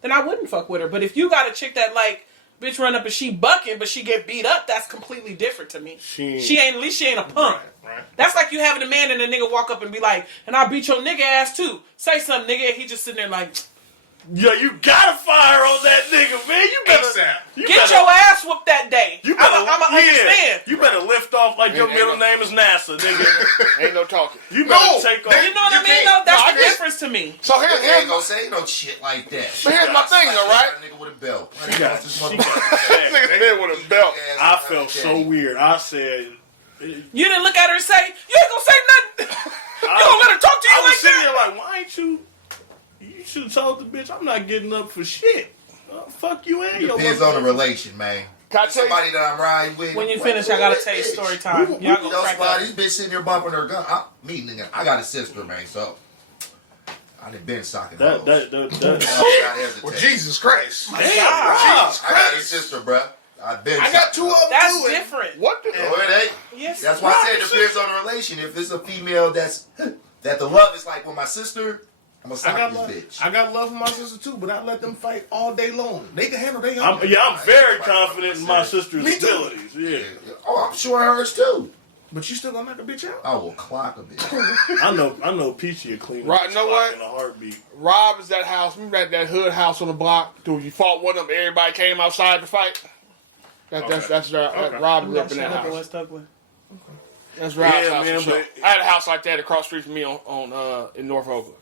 then I wouldn't fuck with her. But if you got a chick that like bitch run up and she bucking but she get beat up, that's completely different to me. She ain't a punk. Right. That's like you having a man and a nigga walk up and be like, and I'll beat your nigga ass too. Say something, nigga, and he just sitting there like, yeah, you gotta fire on that nigga, man. You better get your ass whooped that day. You better, I'ma understand. You better lift off like your middle name is NASA, nigga. Ain't no talking. You better take off. You know what I mean? No, that's the difference to me. So You here's ain't gonna say no shit like that. But here's my thing, though, right? Nigga with a belt. She got nigga said with a belt. I felt so weird. I said, You didn't look at her and say, you ain't gonna say nothing. You gonna let her talk to you I was like sitting that? there like, why ain't you? You should have told the bitch, I'm not getting up for shit. Fuck you and your Depends on the relation, man. Can I tell you? Somebody that I'm riding with. When you finish, I gotta tell you story time. Y'all You gonna know, crack up. this bitch sitting there bumping her gun. Nigga, I got a sister, man, so I done been socking hoes. Well, Jesus Christ. Damn, Jesus I got a Christ. sister, bruh. I got two of them That's too. different. What the? Oh, it ain't. Yes. That's why I said it depends on the relation. If it's a female that the love is like with my sister, I'm gonna I got sock love. this bitch. I got love for my sister too, but I let them fight all day long. They can handle their own. I'm very confident in my sister's Me too. abilities. Yeah. Oh, I'm sure hers too. But you still gonna knock a bitch out? I will clock a bitch. I know Peachy a clean. Right, you know what? In a heartbeat. Rob is that house. Remember that hood house on the block? Dude, you fought one of them. Everybody came outside to fight. Rob is up in that house. West Oakland. That's Rob's Yeah, house. man, for sure. but- I had a house like that across the street from me on in North Oakland.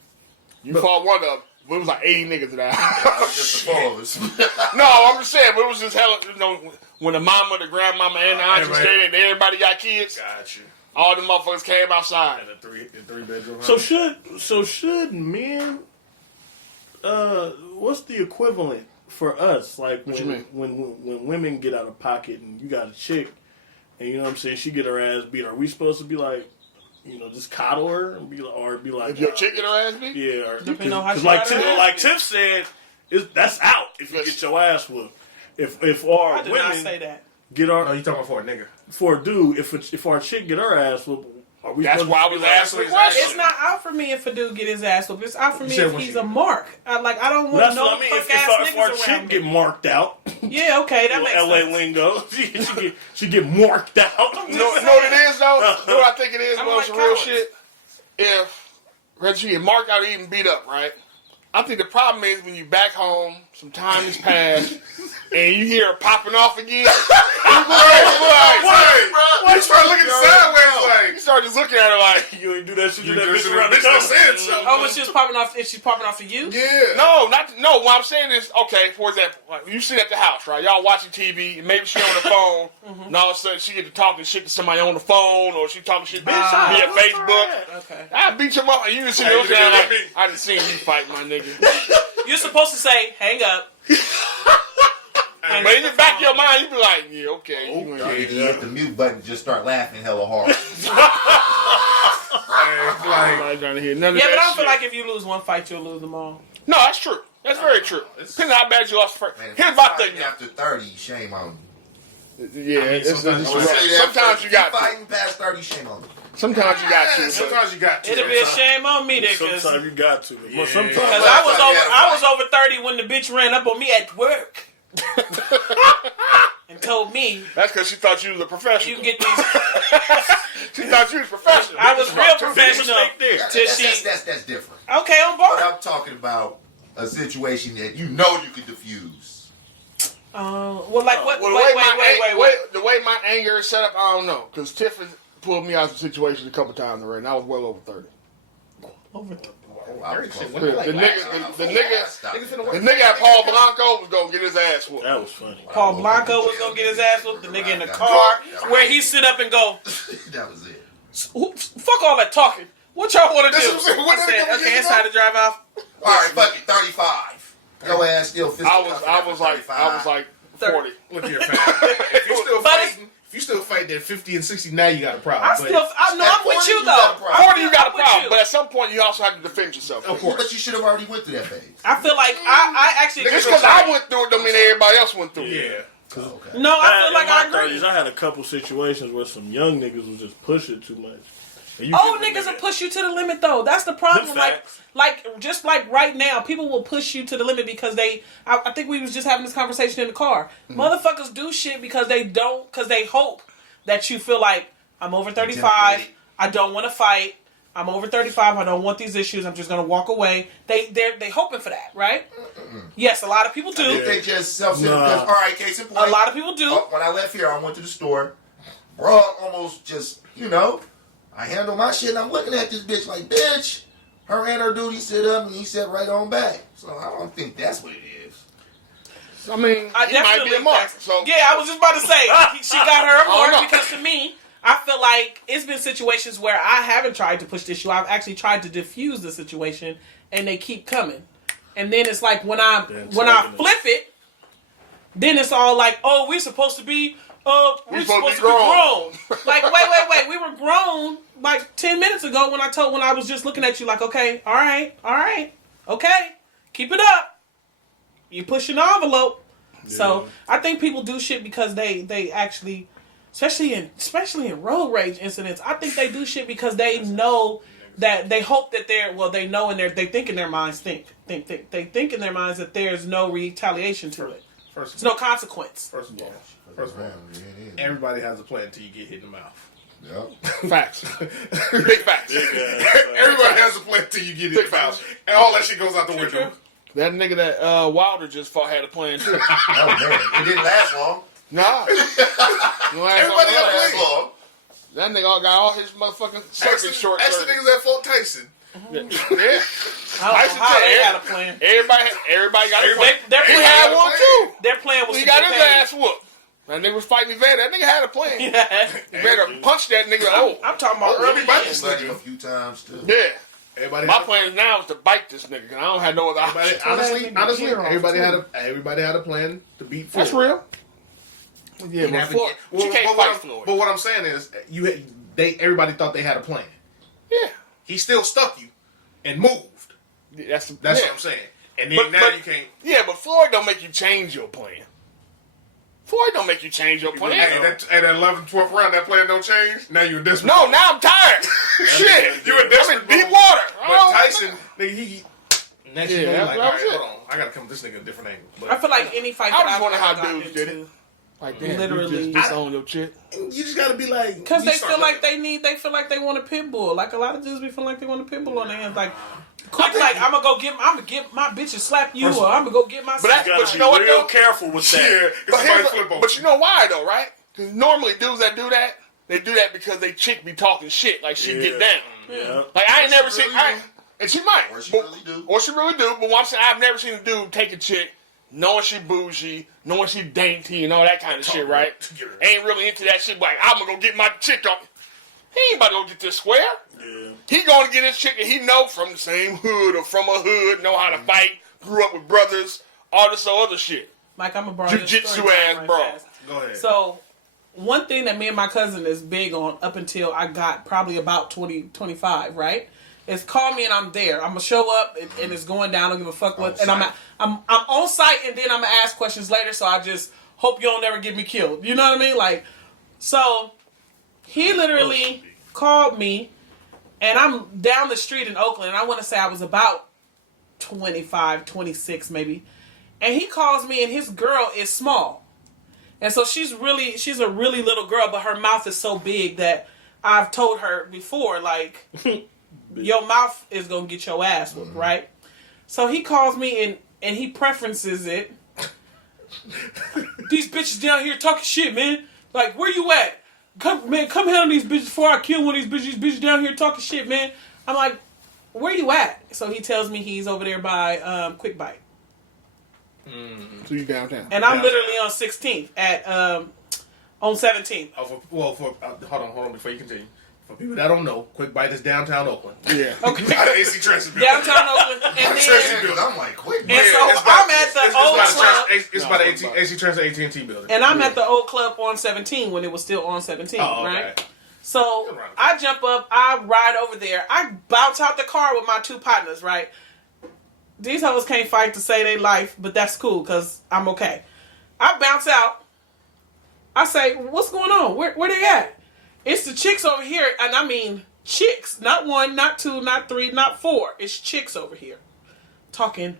You fought one of them. But it was like 80 niggas in that house. I was just the four of us. No, I'm just saying, but it was just hella, you know, when the mama, the grandmama, and the auntie stayed and everybody got kids, Got you. all the motherfuckers came outside. In a three bedroom. So should men? What's the equivalent for us? Like What you mean? when women get out of pocket and you got a chick, and you know what I'm saying, she get her ass beat. Are we supposed to be like, you know, just coddle her and be like, If your chick get her ass beat? yeah, or Depending on how she like got her ass like beat. Tiff said, that's out if you get your ass whooped. If our I did not women say that. get our No, you talking about for a nigga? for a dude, if our chick get her ass whooped, are we? That's supposed why I to be was like, asking the It's question. It's not out for me if a dude get his ass whooped. It's out for me said if when he's she- a mark. I don't want That's no what I mean. punk If ass our niggas chick around get me. marked out, Yeah, okay, that makes LA sense. lingo, she get marked out. You know what it is, though? You know what I think it is, I'm bro? like Some real cowards. shit? If Reggie get marked out or even beat up, right? I think the problem is when you back home, some time has passed, and you hear her popping off again. Why you start looking sideways like? You start just looking at her like, You ain't do that shit. You Do that just bitch around the bitch that corner. said something. Oh, when she was popping off, if she's popping off for you? Yeah. no. What I'm saying is, okay, for example, like you sit at the house, right? Y'all watching TV, and maybe she on the phone, and all of a sudden she get to talking shit to somebody on the phone, or she talking shit via Facebook. Okay. I beat your mother, and you just sit there looking at her like, I done seen you fight, my nigga. You're supposed to say, hang up. But in the back of your mind, you be like, yeah, okay. You Y'all ain't need to hit the mute button and just start laughing hella hard. Nobody trying to hear none of Yeah, that but I don't shit. feel like if you lose one fight, you'll lose them all. No, that's true. That's very true. Depending on how bad you lost first. Man, if Here's you my fighting thing. after 30, shame on you. Yeah, it's sometimes- I would say that sometimes first. you got If to. fighting past 30, shame on you. Sometimes you got to. Sometimes you got to. It'll be a shame on me then, because Sometimes you got to. But Yeah. sometimes I was over 30 when the bitch ran up on me at work and told me That's because she thought you was a professional. you can get these. She thought you was professional. I was real professional. That's different. Okay, on But board. I'm talking about a situation that you know you could diffuse. Well, like what? Well, Wait. the way my anger is set up, I don't know. Because Tiffany pulled me out of situations a couple times already, and I was well over 30. Over. The nigga at Paul Blanco was gonna get his ass whooped. That was funny. Paul Blanco was gonna get his ass whooped. The nigga in the car where he sit up and go, That was it. fuck all that talking. What y'all want to do? That's what I'm saying. What I they said, gonna okay, get it's time to drive off. All right, fuck it. 35. Your ass still 50. I was like 40. Look here, fam. If you still fight that 50 and 60, now you got a problem. I'm with you though. 40, you got a I'm with problem. you. But at some point, you also have to defend yourself. Of course. But you should have already went through that phase. I feel like I actually. Just because I went through it don't mean everybody else went through it. Yeah. Oh, okay. No, I feel like in I my agree. 30s, I had a couple situations where some young niggas was just pushing too much. Old niggas will push you to the limit though. That's the problem. Facts. Just like right now, people will push you to the limit because I think we was just having this conversation in the car. Motherfuckers do shit because they hope that you feel like I'm over 35. I don't want to fight. I'm over 35. I don't want these issues. I'm just gonna walk away. They hoping for that, right? Yes, a lot of people do. I think they just self-centered. Nah. All right, case in point. A lot of people do. When I left here, I went to the store. Bro, almost just, I handle my shit and I'm looking at this bitch like, bitch, her and her dude, he sit up and he sat right on back. So I don't think that's what it is. I mean, he might be a mark. So Yeah, I was just about to say she got her Oh, mark no. because to me, I feel like it's been situations where I haven't tried to push the issue. I've actually tried to diffuse the situation, and they keep coming. And then it's like when I flip it, then it's all like, oh, we're supposed to be we're supposed to be grown. Like, wait, we were grown like 10 minutes ago when I was just looking at you like, okay, all right, okay, keep it up. You pushing the envelope. Yeah. So I think people do shit because they actually, especially in road rage incidents, I think they do shit because they know that they hope that they know and they think in their minds they think in their minds that there's no retaliation to it. There's no consequence. First of all, everybody has a plan until you get hit in the mouth. Yep. facts. Big facts. Everybody has a plan until you get hit in the mouth. And all that shit goes out the window. That nigga that Wilder just fought had a plan too. Oh, man. It didn't last long. Nah. Everybody got a plan. Long. That nigga got all his motherfucking circuit short. Ask the niggas that fought Tyson. Yeah. I don't know how they had a plan. Everybody got a plan. Their He plan had one too. Their plan was He to got get his paid. ass whooped. That nigga was fighting Evander. That nigga had a plan. Evander punched that nigga. I'm talking about early bite years. this nigga A few times, too. Yeah. Everybody My plan now is to bite this nigga. 'Cause I don't have no other option. honestly, everybody had a plan to beat Floyd. That's real. Yeah, but Floyd, you can't fight Floyd. But what I'm saying is, everybody thought they had a plan. Yeah. He still stuck you and moved. That's what I'm saying. And then now you can't. Yeah, but Floyd don't make you change your plan. Floyd don't make you change your plan. Hey, at that 11th, 12th round, that plan don't change. Now you in desperate. No, now I'm tired. Shit, you in desperate. I'm in deep water. But Tyson, nigga, he. Next you know, that's like, what all I'm right, saying. hold on, I gotta come with this nigga a different angle. But I feel like any fight I that just I've wonder ever how gotten dudes did it. into, Like, damn, literally. you just own your chick. you just gotta be like, because you they start feel like looking- they feel like they want a pit bull. Like a lot of dudes be feeling like they want a pit bull on their hands. Like, quick, like I'm gonna get my bitch and slap you, or I'm gonna go get my. But that's- You gotta But you be know what, real though? careful with that. Yeah, But, somebody flip over. but you know why though, right? Because normally dudes that do that, they do that because they chick be talking shit like she get down. Yeah. Like I ain't never seen, and she might, Or she but- really do. or she really do. But what I'm saying, I've never seen a dude take a chick knowing she bougie, knowing she dainty, and all that kind of shit, right? Ain't really into that shit. Like I'm gonna go get my chick on. He ain't about to go get this square. Yeah. He gonna get his chick that he know from the same hood or from a hood, know how to fight, grew up with brothers, all this other shit. Like I'm a bro. Jiu-jitsu ass bro. Go ahead. So, one thing that me and my cousin is big on up until I got probably about 20, 25, right? Is call me and I'm there. I'm gonna show up and it's going down. I don't give a fuck what. And I'm on site and then I'm gonna ask questions later. So I just hope you don't never get me killed. You know what I mean? Like, so he literally called me and I'm down the street in Oakland. And I want to say I was about 25, 26 maybe. And he calls me and his girl is small. And so she's a really little girl, but her mouth is so big that I've told her before, like, your mouth is going to get your ass whooped, right? So he calls me and he preferences it These bitches down here talking shit, man. Like, where you at? Come handle these bitches before I kill one of these bitches. These bitches down here talking shit, man. I'm like, where you at? So he tells me he's over there by Quick Bite. So you downtown. And I'm literally on 16th at on 17th. Oh, hold on before you continue. For people that don't know, Quick Bite is downtown Oakland. Yeah. Okay. Out of AC Transit Building. Downtown Oakland. And then, I'm like, quick. and so I'm at the old club. It's by the AC Transit AT&T building. And I'm at the old club on 17 when it was still on 17, Oh, okay. right? So I jump up, I ride over there, I bounce out the car with my two partners, right? These hoes can't fight to save their life, but that's cool because I'm okay. I bounce out. I say, what's going on? Where they at? It's the chicks over here, and I mean chicks. Not one, not two, not three, not four. It's chicks over here. Talking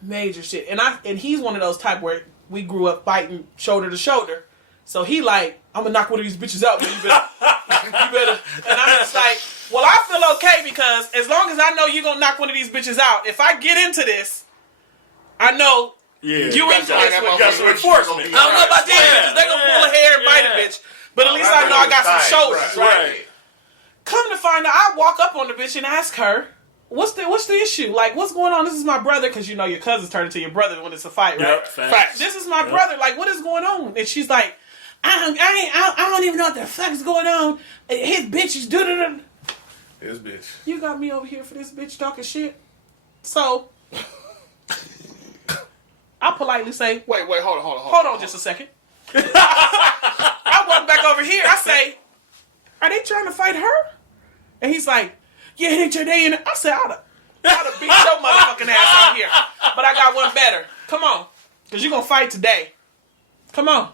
major shit. And he's one of those type where we grew up fighting shoulder to shoulder. So he like, I'm gonna knock one of these bitches out, man. You better. And I'm just like, well, I feel okay because as long as I know you're gonna knock one of these bitches out, if I get into this, I know you into this with got some enforcement. I don't know about these bitches. They're gonna pull a hair and bite a bitch. But at least I know I got some shoulders, right? Come to find out, I walk up on the bitch and ask her, what's the issue? Like, what's going on? This is my brother, because you know your cousins turn into your brother when it's a fight, right? Yep, facts. This is my brother. Like, what is going on? And she's like, I don't even know what the fuck is going on. His bitch is doing. His bitch. You got me over here for this bitch talking shit. So I politely say, Wait, hold on. hold on just a second. I walk back over here. I say, are they trying to fight her? And he's like, yeah, they in it. I said, I'd have beat your motherfucking ass out here. But I got one better. Come on. Because you're going to fight today. Come on.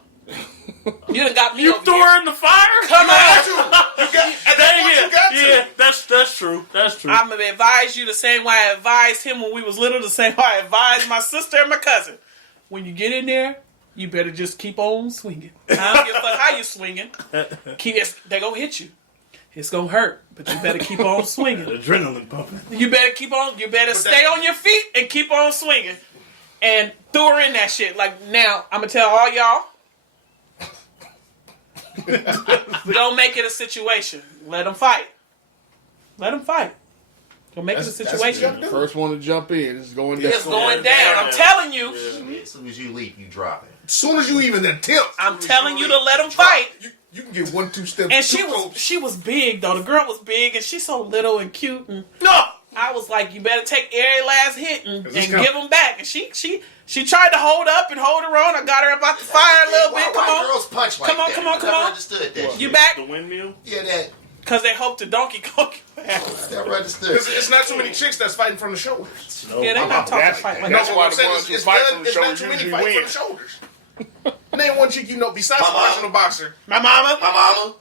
You done got me You over threw here. her in the fire? Come on. You got to. That's true. That's true. I'm going to advise you the same way I advised him when we was little, the same way I advised my sister and my cousin. When you get in there, you better just keep on swinging. I don't give a fuck how you swinging. They're going to hit you. It's going to hurt, but you better keep on swinging. Adrenaline pumping. You better stay on your feet and keep on swinging. And threw her in that shit. Like, now, I'm going to tell all y'all, don't make it a situation. Let them fight. Don't make it a situation. The first one to jump in is going down. It's going down. I'm telling you. As soon as you leap, you drop it. As soon as you even attempt. I'm telling you to let them fight. You can get 1-2 steps. And she was big though. The girl was big, and she's so little and cute. And No! I was like, you better take every last hit and this give them back. And she tried to hold up and hold her on. I got her about the fire a little bit. Come on, girls punch like that. Come on. I never understood that. You back? The windmill? Yeah, that. Because they hope to Donkey Kong. Never understood. Because it's not too many chicks that's fighting from the shoulders. No. Yeah, they not talking fight like That's that. why I'm the saying ones who it's fight not from the too shoulders many usually fighting win. from the shoulders. Name one chick you know besides My a mama. professional boxer. My mama. My mama.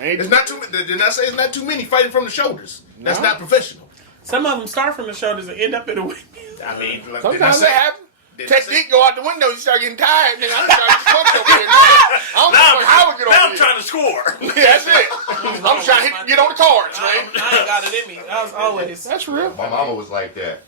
It's not too. Did I say it's not too many fighting from the shoulders? That's not professional. Some of them start from the shoulders and end up in the windmill. I mean, like, did I Sometimes say that happens. Did I say- Technique go out the window, you start getting tired, nigga. I'm trying to punch over here. I don't know how we get over Now I'm here. trying to score. Yeah, that's it. I'm trying to get on the cards, I man. ain't got it in me. I was always. That's real. My mama was like that.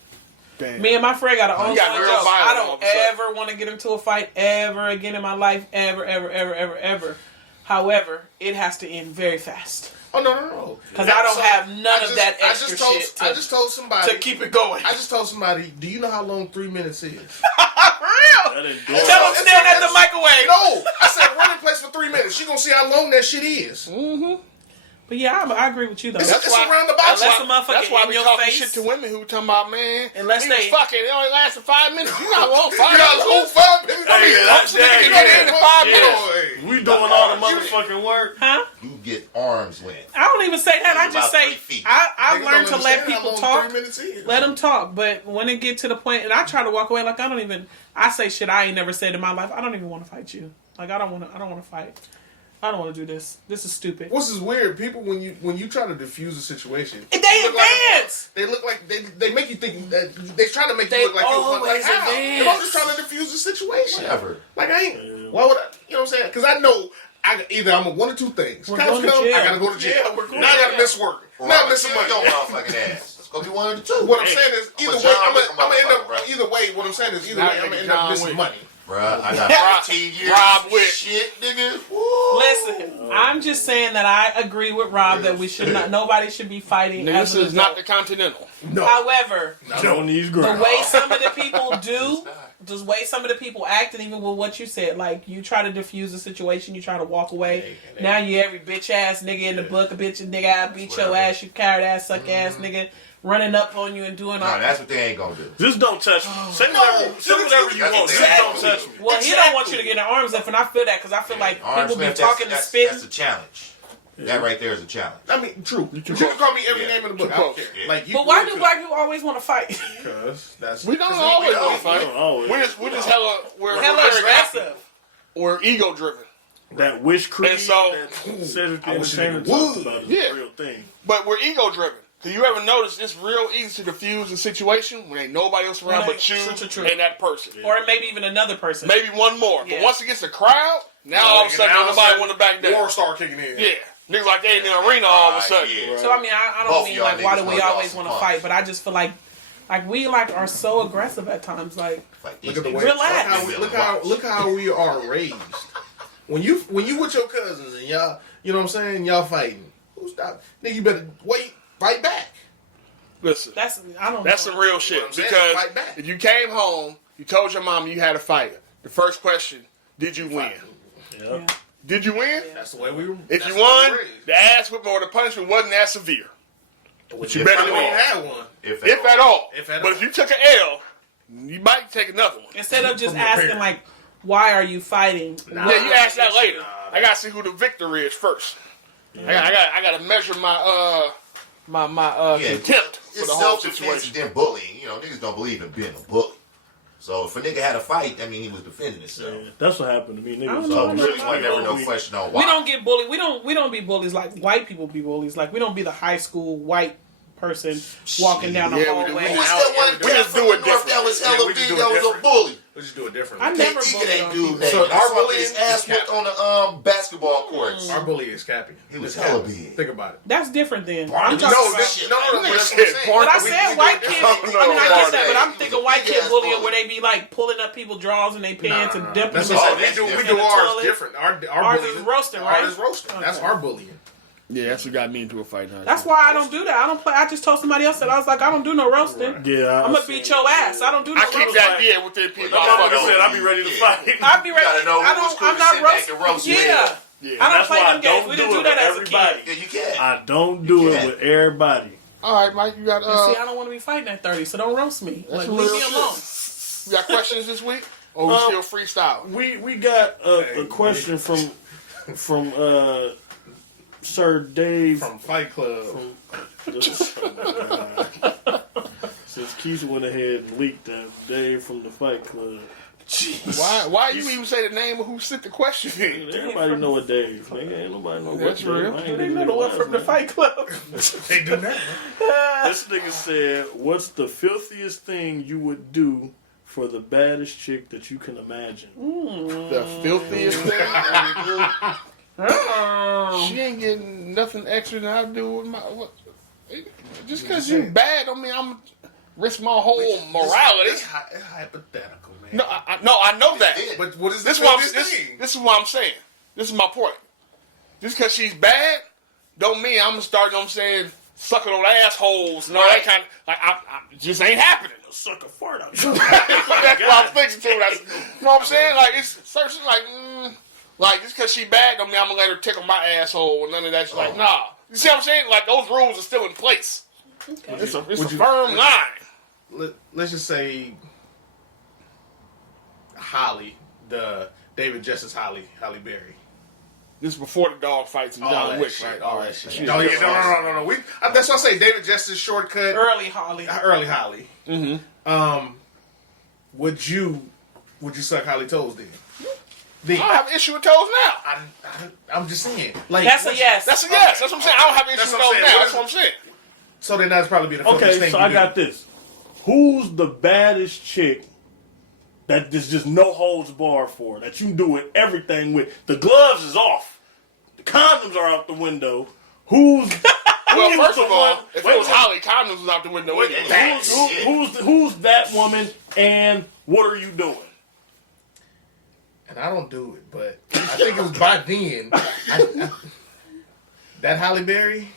Damn. Me and my friend got an ongoing got real joke. violent I all of don't a sudden. ever want to get into a fight ever again in my life. Ever. However, it has to end very fast. Oh no. Because I don't have none of that extra shit I just told somebody to keep it going. I just told somebody. Do you know how long 3 minutes is? For real? That is good. Tell them stand at the microwave. No, I said run in place for 3 minutes. You gonna see how long that shit is. But yeah, I agree with you though. It's around the box. Unless a motherfucker That's why in we your talking face. shit to women who talking about, man. Unless we was they- fucking, it only lasted 5 minutes. You not long 5 You got a minutes. whole 5 minutes. Hey, You got it in 5 minutes. We doing all the motherfucking work. Huh? You get arms length. I don't even say that. I About just say 3 feet. I've Niggas learned to don't let understand how people long talk. 3 minutes is. Let them talk, but when it get to the point, and I try to walk away, like I say shit I ain't never said in my life. I don't even want to fight you. Like I don't want to fight. I don't want to do this. This is stupid. What's is weird? People when you try to diffuse a situation, They look like advance. they look like they make you think that they're trying to make They you look like you're like always how? advance. If I'm just trying to diffuse the situation. Whatever. Like I ain't. Why would I? You know what I'm saying? Because I know either I'm a one or two things. We're Cops going to come, jail. I gotta go to jail. Yeah, we're going now I to gotta jail. miss work. Or Now I'm I'm missing gonna money. kill your motherfucking ass. It's gonna be one of the two. What I'm saying is either But way, John I'm Wick gonna end up motherfucker, right? either way. What I'm saying is either Now way, I'm nigga gonna end up John missing Wick. money. Bruh, I got 15 years Rob of Wick. shit, nigga. Woo. Listen, I'm just saying that I agree with Rob that we should not. Nobody should be fighting. Nigga, as this an is not adult. the Continental. No. However, Not on these the grounds. way some of the people do, the way some of the people act, and even with what you said, like you try to diffuse the situation, you try to walk away. Now you every bitch ass nigga in the book, a bitch and nigga, I beat your ass, you coward ass, suck ass nigga, running up on you and doing all. No, that's what they ain't gonna do. Just don't touch me. Say No, whatever you want. Just don't touch me. Well, he don't want you to get in arms up, and I feel that because I feel like Arms people be left, talking and that's spitting. a challenge. That right there is a challenge. I mean, true. You can call me every name in the book. I don't care. Yeah. Like, you, But why do black people always want to fight? Because that's We don't 'cause always don't. want to fight. don't always. We're just hella, we're Hella very aggressive. happy. We're ego driven. That wish creed And so- that Cedric the I wish Entertainer nigga talked would. about is Yeah. a real thing. But we're ego driven. Do you ever notice it's real easy to diffuse a situation when ain't nobody else around Right. but you True. and that person? Or maybe even another person. Maybe one more. Yeah. But once it gets the crowd, now all of a sudden nobody want to back down. War star kicking in. Yeah. Niggas like they in the arena all of a sudden. Yeah. So I mean, I Both don't mean y'all like why niggas do we wanna always go want to some fight, punch. but I just feel like we like are so aggressive at times. Like Like, Look at the these way. niggas- Relax. Look how we are raised. When you with your cousins and y'all, you know what I'm saying, y'all fighting. Who's stop? Nigga, you better wait, fight back. Listen, that's I don't. that's know. some real shit. I'm saying, Because fight back. if you came home, you told your mom you had a fight. The first question, did you win? Yeah. Did you win? That's the way we. If that's you the way won, we raised. the ass whipping or the punishment wasn't that severe. But you better probably win. ain't had one. If If at all. If at But all. if you took an L, you might take another one. Instead of just From your asking parents. like, why are you fighting? Yeah, you ask that later. I gotta see who the victor is first. I gotta measure my Yeah, contempt for it's the whole self-defense situation. and then bullying. You know, niggas don't believe in being a bully. So if a nigga had a fight, that mean he was defending himself. Yeah, that's what happened to me, I niggas. don't know. So I really, don't was never no We- question on why. We don't get bullied. We don't be bullies like white people be bullies. Like we don't be the high school white person walking down the Yeah, we do. hallway. We What's do. that one We cat just from do the it north different. that was Yeah, hella we just big do it that was a different. bully? We just do it different. I Can't never think of bullied that on dude people. name. So I our saw bullying his ass is whooped cap. on the basketball courts. Our bully is Cappy. He was It's hella Cappy. big. Think about it. That's different then. Barney I'm talking no, about. that- No, no, but no, that's shit, what I'm saying. Barney- But I We said do white it kids. different. I mean, I get that, but I'm He thinking was a white big kid ass bullying bully. where they be like pulling up people's drawers and they pants and dipping That's them what in I'm the- saying. We that's do in the ours toilet. different. Our Ours bullying is roasting, right? Ours is roasting. That's Okay. our bullying. Yeah, that's what got me into a fight. That's why I don't do that. I don't play. I just told somebody else that I was like, I don't do no roasting. Yeah, I'm gonna beat your ass. I don't do no I keep roasting. that within people. My mother said I'd be ready to Yeah. fight. I'd be ready. gotta know I which don't. crew I'm to not sit back roasting. and roast Yeah. with. Yeah. I don't That's play why I them games. don't We do didn't do it that with as a everybody. kid. Yeah, you can. I don't do Yeah. it with everybody. All right, Mike, you got See, I don't want to be fighting at 30, so don't roast me. That's Like, some leave real me shit. alone. you got questions this week, or we still freestyle? We got a question from Sir Dave. From Fight Club. Since Keith went ahead and leaked that, Dave from the Fight Club. Why you even say the name of who sent the question in? Everybody know a Dave. Nigga, ain't nobody know That's what Dave. real. I ain't They giving know it the one last from the name. Fight Club. They do that. This nigga said, "What's the filthiest thing you would do for the baddest chick that you can imagine?" The filthiest thing. She ain't getting nothing extra than I do with my. What, just because you bad, don't mean I'm risk my whole morality. It's hypothetical, man. No, I know that. But what is This this? is this is what I'm saying. This is my point. Just because she's bad, don't mean I'm gonna start. You know what I'm saying, sucking on assholes and all that kind of like. I just ain't happening. Suck a fart out. That's what I'm thinking too. That's, you know what I'm saying? Like it's certain like just because she bad, don't mean I'm gonna let her tickle my asshole and none of that. She's like, nah. You see what I'm saying? Like those rules are still in place. Okay. It's a Would you- firm line. Let's just say Holly, the David Justice Holly Berry. This is before the dog fights and All John that Wick, shit. right? All that shit. She's No, just- no. That's why I say David Justice shortcut. Early Holly. Early Holly. Mm-hmm. Would you suck Holly toes then? I don't have an issue with toes now. I'm just saying. Like That's a yes. That's a yes. That's what I'm saying. I don't have an issue That's with what I'm toes saying. now. That's what I'm saying. So then that's probably be the filthiest Okay, thing so you I do. got this. Who's the baddest chick that there's just no holds bar for? That you can do it everything with. The gloves is off. The condoms are out the window. Who's Well, who's first the of all, one- if wait, it was wait. Holly, condoms was out the window anyway. Who's that woman and what are you doing? and I don't do it, but I think it was by then. That Halle Berry,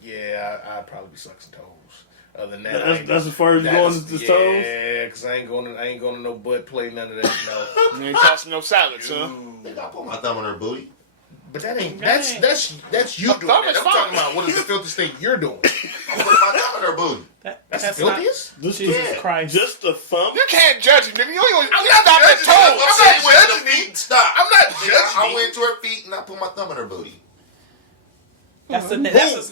yeah, I'd probably be sucking toes. Other than that, that's as far as going to the toes. Yeah, because I ain't going to no butt play, none of that. No, You ain't tossing no salads, huh? I put my thumb on her booty. but that ain't. That's you doing thumb that. is I'm fine. talking about what is the filthiest thing you're doing. I put my thumb on her booty. That's the not- filthiest. Jesus Christ. Just the thumb. You can't judge it, nigga. I'm not stop at judging toes. you. I'm saying not went to judging the you. feet. Stop. I'm not Nigga, judging I you. went to her feet and I put my thumb on her booty. That's as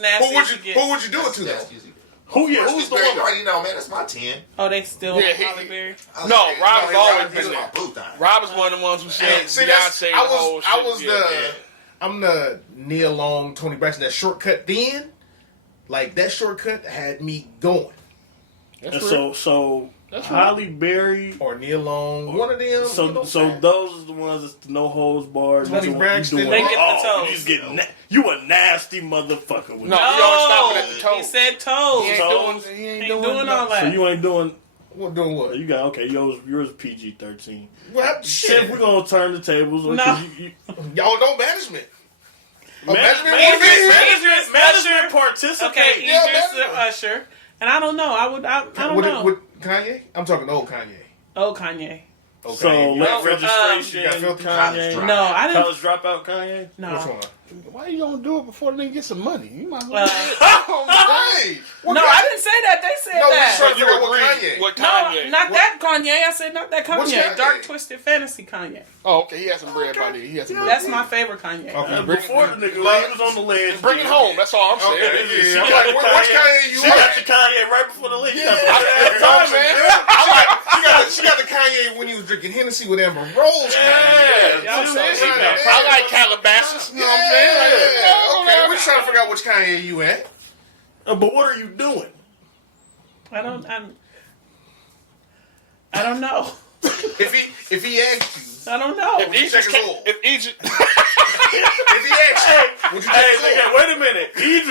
nasty Who would as you? you get. Who would you do it to though? That's easy. Who's Who's the Berry? one? You already know, man. That's my 10. Oh, they still Yeah, he- Halle Berry? No, Rob has always He's been my there. boo thing. Rob is one of the ones who said See, Beyonce. I the whole was shit. the. Yeah. I'm the Neil Long, Tony Braxton. That shortcut then, like that shortcut had me going. That's And real. so That's Halle Berry. Or Neil Long, one of them. So you know, those are the ones that's the no holds barred. Tony Braxton. You They get the oh, toes. you just get you a nasty motherfucker. With No, that. he always stopping at the He toes. said toes. He ain't Toes. doing. He Ain't ain't doing all So that. you ain't doing. what doing what? You got okay. Yours PG-13. What Shit, shit? we're gonna turn the tables. No. Y'all don't management. Management Man- wanna be here? management Okay, participate. Yeah, Idris man. or Usher. And I don't know. I don't know. With Kanye? I'm talking old Kanye. Oh, Kanye. Okay. So late registration, you got filthy Kanye. college No, I didn't. College dropout, Kanye. No. Which one? Why you gonna do it before they get some money? You might as well. Hey! What No, Kanye? I didn't say that. They said No, we that. said- you Figure out what agree Kanye. with No, Kanye? not that Kanye. I said not that Which Kanye. Kanye? Dark Twisted Fantasy Kanye. Oh, okay. He has some bread by there. He has some bread. That's my favorite Kanye. Okay. Before the nigga, he was on the ledge. Bring it home. That's all I'm saying. Okay, She yeah. I'm got like, the which Kanye you She got at? the Kanye right before the league. Yeah. Time, man. I'm like, she got the Kanye when he was drinking Hennessy with Amber Rose. Yeah, Kanye. you know what I'm saying? Yeah. I like Calabasas. You know what I'm saying? Like, Yeah. Okay, we're trying to figure out which Kanye you at. But what are you doing? I don't know. If he asked you, I don't know. If Egypt, check his oil. if Egypt, if he asked you, would you Hey, take his nigga, oil? wait a minute. He is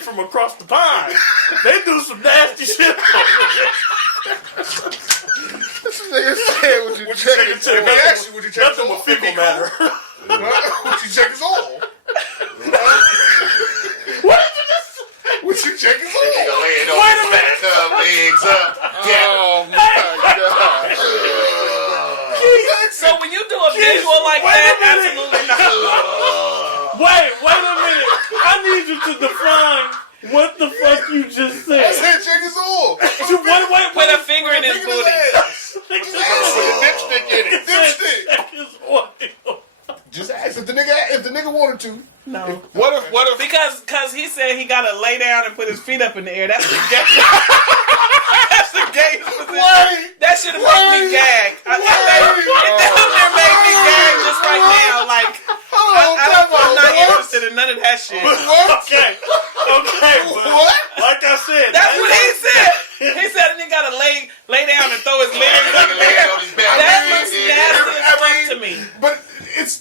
from across the pond. They do some nasty shit. this nigga said, would you Would you check check it? his oil? If he asked you, would you check his Nothing oil? will fickle If he matter. cool? Would you check his oil? Would you check his oil? Wait a minute. Legs up. Oh my god! So when you do a visual like that, absolutely not. Wait a minute. I need you to define what the fuck you just I said. said check his oil. Put a finger in his booty. With a dipstick in it. Dipstick. Just ask if the nigga wanted to. No. What if? Because he said he gotta lay down and put his feet up in the air. That's the gay. That's the gay position. Wait. That should have made me gag. It damn near made me gag just right now. Like I'm not interested in none of that shit. Okay, but What? like I said, That's what he said. He said a nigga gotta lay down and throw his legs up in the air. That looks nasty as fuck to me. But it's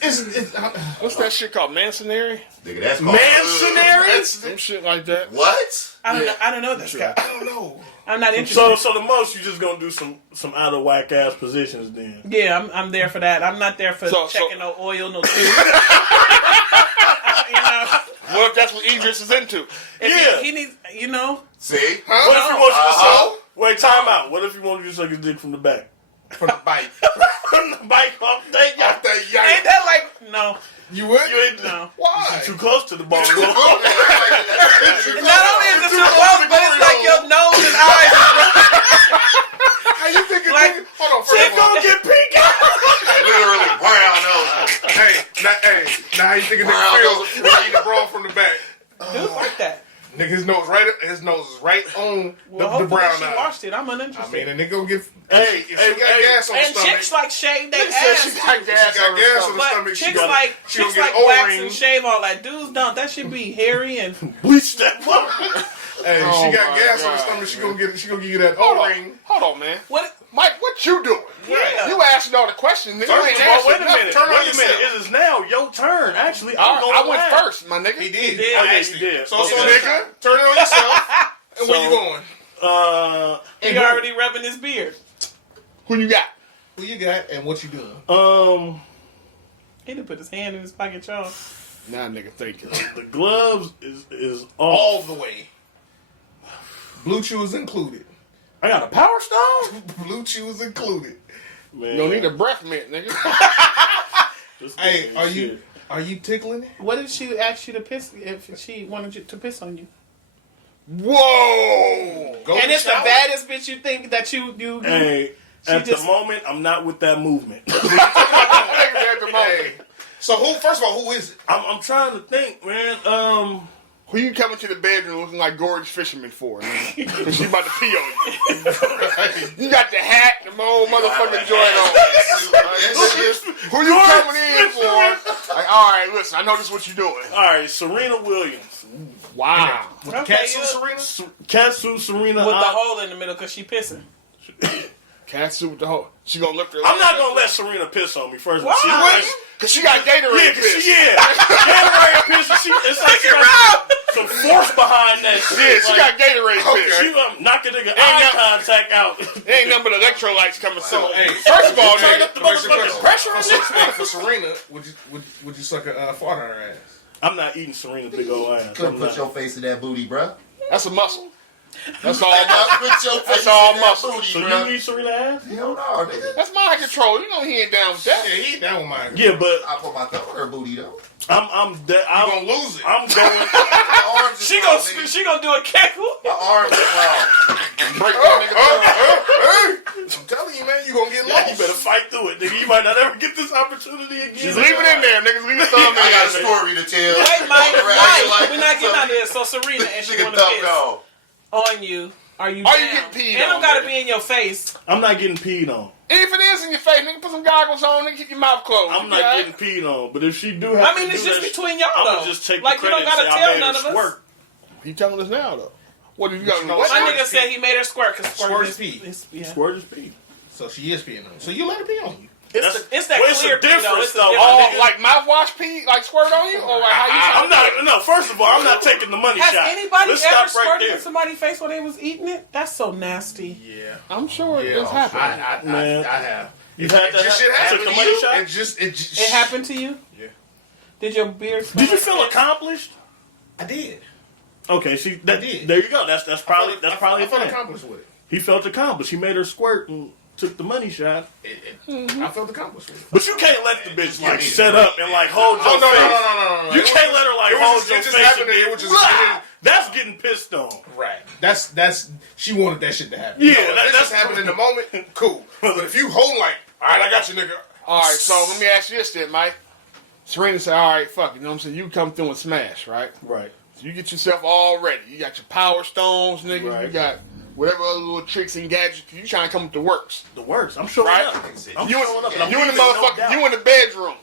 What's that shit called? Masonry? Nigga, that's called Mansionary? Some shit like that. What? I don't know this guy. I don't know. I'm not interested. So the most you just gonna do some out of whack ass positions then. Yeah, I'm there for that. I'm not there for So- checking no oil, no tube. You know, What if that's what Idris is into? Yeah. he needs, you know. See? What if you want you to Uh-huh. suck? Wait, time out. What if you want you to suck his dick from the back? From the bite. From the bike off that Off that Ain't yank. that like no? You would? You ain't No. Why? too close to the ball. Not only is it too close, but it's like your nose and eyes. How you think it Like, nigga? Hold on, first She of all. gonna get pink eye. Literally brown nose. Now how you think a Brown nigga feels nose. when he eat the brawl from the back? Dude, like that. Nigga, his nose is right on Well, the hopefully brown she eye. washed it. I'm I uninterested. mean, a nigga gonna get. Hey, if she hey, got hey. gas on the And stomach. chicks like shave their She said ass. she too. got gas She got on her gas on stomach. the But stomach. chicks gotta- like she gonna chicks like get wax O-ring. and shave all that. Dudes don't. That should be hairy and. Bleach that fuck. Hey, Oh she got my gas on the God, stomach. She man. gonna give you that Hold O-ring. on. Hold on, man. What? Mike, what you doing? Yeah. You asking all the questions, nigga. You First ain't of all, answering wait a nothing. minute. Turn on Wait a yourself. minute. It is now your turn. Actually, I, I'm going I went last. first, my nigga. He did. did. I Oh, yeah, asked you him. did. So Okay. nigga, turn it on yourself. And where you So- going? He already rubbing his beard. Who you got? Who you got and what you doing? He done put his hand in his pocket, y'all. Nah, nigga, thank you. The gloves is All off. the way. Blue chews included. I got a power stone? Blue chews included. Man. You don't need a breath mint, nigga. This Hey, nigga are ain't you shit. are you tickling it? What if she asked you to piss? If she wanted you to piss on you, Whoa! Go and to it's the shower? baddest bitch you think that you Hey, at just- the moment, I'm not with that movement. Niggas at the moment. Hey. So first of all, who is it? I'm trying to think, man. Who you coming to the bedroom looking like Gorgeous Fisherman for? Man? Cause she about to pee on you. You got the hat, the whole motherfucking joint on. Who you coming in for? Like, all right, listen, I know this is what you doing. All right, Serena Williams. Wow. okay, Catsuit you- Serena? Catsuit Serena. with the hole in the middle because she pissing. Catsuit with the whole. She gonna lift her. I'm not leg gonna up. let Serena piss on me first. of all. Why? She You was- wouldn't? Cause she got Gatorade Yeah, piss. Gatorade piss. It's like she got some force behind that shit. Yeah, she like, got Gatorade piss. She knock a nigga eye contact out. Ain't nothing but electrolytes coming So, through. hey, First of all, Turn nigga, up the motherfucking pressure on this. for Serena, would you suck a fart on her ass? I'm not eating Serena's big old ass. Couldn't I'm put not. your face in that booty, bruh. that's a muscle. That's all muscle. Put your face all in muscle. that booty, So you bruh. eat Serena ass? Hell no, nigga. That's mind control. You know he ain't down with that. Yeah, he down with mine. Yeah, but I put my thumb on her booty, though. I'm gonna lose it. I'm going. My arms is She wrong, gonna nigga. she gonna do a cackle. My arms is wrong. Break that nigga thumb. I'm telling you, man, you gonna get You lost. better fight through it, nigga. You might not ever get this opportunity again. Just leave it in there, niggas. Leave the thumb in I got a there. story to tell. Hey, Mike, Around Mike, here like we're not getting some out of this. So Serena and she nigga wanna thumb piss gone. on you. Are you Are you down? getting peed It don't on, gotta nigga? be in your face. I'm not getting peed on. If it is in your face, nigga, put some goggles on, nigga, keep your mouth closed. I'm You not got getting it? peed on. But if she do have I to mean, do it's just that between y'all, I'm though. gonna just take Like, the you don't credit and gotta say tell I made none her of us. squirt. He telling us now, though. What do you got? know What? what? My nigga said he made her squirt because Squirt is pee. Yeah. Squirt is pee. So she is peeing on you. So you let her pee on you. It's that well, clear it's a pee, though. difference, It's a though. different- Oh, like mouthwash pee, like squirt on you, or like how you? I'm not. No, first of all, I'm not taking the money Has shot. anybody Let's ever stop right squirted there. in somebody's face while they was eating it? That's so nasty. Yeah. I'm sure it Yeah, does happen. Man. I have. You've had that? This shit Took happened the to money you? shot? It just It happened to you? Yeah. Did your beard smell Did you like feel piss? accomplished? I did. Okay, see, that, did. there you go. That's probably I a felt thing. accomplished with it. He felt accomplished. He made her squirt and took the money shot. I felt accomplished with it. But you can't let the bitch Yeah, like me. set up and like hold your Oh, no, face. no. You can't let her like it was hold just- your it just face happened and and be it was just- "Blah!" That's getting pissed on. Right. That's she wanted that shit to happen. Yeah, You know, if that- this that's- just happened in the moment, cool. But if you hold like, all right, I got you, nigga. All right, so let me ask you this then, Mike. Serena said, all right, fuck, you know what I'm saying? You come through and smash, right? Right. So you get yourself all ready. You got your power stones, nigga. Right. You got whatever other little tricks and gadgets. You trying to come with the works. The worst. I'm showing Right. up. I'm You showing up. in, and I'm you in the leaving, no motherfucker, doubt. you in the bedroom.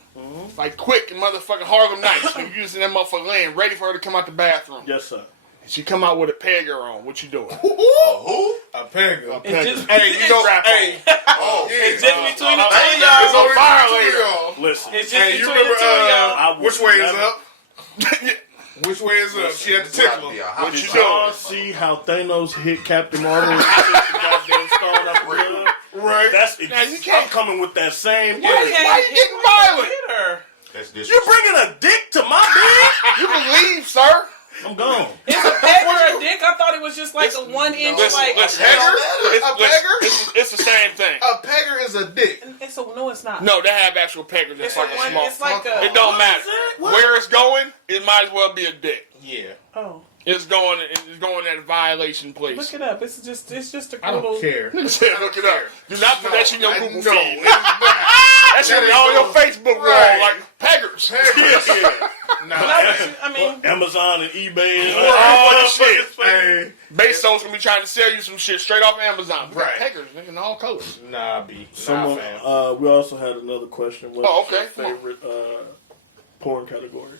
Like quick and motherfucking Harlem Nights. You using that motherfucker laying ready for her to come out the bathroom. Yes, sir. And she come out with a pegger on. What you doing? Who? A pegger. It's just, Hey, you know, Strap hey. Oh, yeah. it's just between the two of It's y'all. only violator. two of y'all. Listen. It's just Hey, you between the remember, two of y'all. I would which way is never- up? Which way is up? She had to tickle him. What you Did doing? y'all see how Thanos hit Captain Marvel and took the goddamn stone out the glove? Right. That's Now, you can't- I'm coming with that same Why energy. you getting violent? Hit her. That's You disrespectful. bringing a dick to my bed? You can leave, sir. I'm gone. Is a peg or a dick? I thought it was just like a 1 inch, like. Listen, Pegger? it's, A pegger? it's the same thing. A pegger is a dick. It's a, no, it's not. No, they have actual peggers. Just It's like a a one. small. It's like a. It don't matter. What? Where it's going, it might as well be a dick. Yeah. Oh, It's going at a violation place. look it up. It's just a I little. don't care. Look it up. Do not put that shit in your Google No, feed. it's not. That should be on your Facebook wall, Right. like peggers. Nah. I mean, Amazon and eBay and All that shit. shit. Hey. Bezos gonna be trying to sell you some shit straight off Amazon. We got Right. peggers, nigga, in all colors. Nah, B. Nah, Someone, fam. we also had another question. What's Oh, okay. your favorite porn category?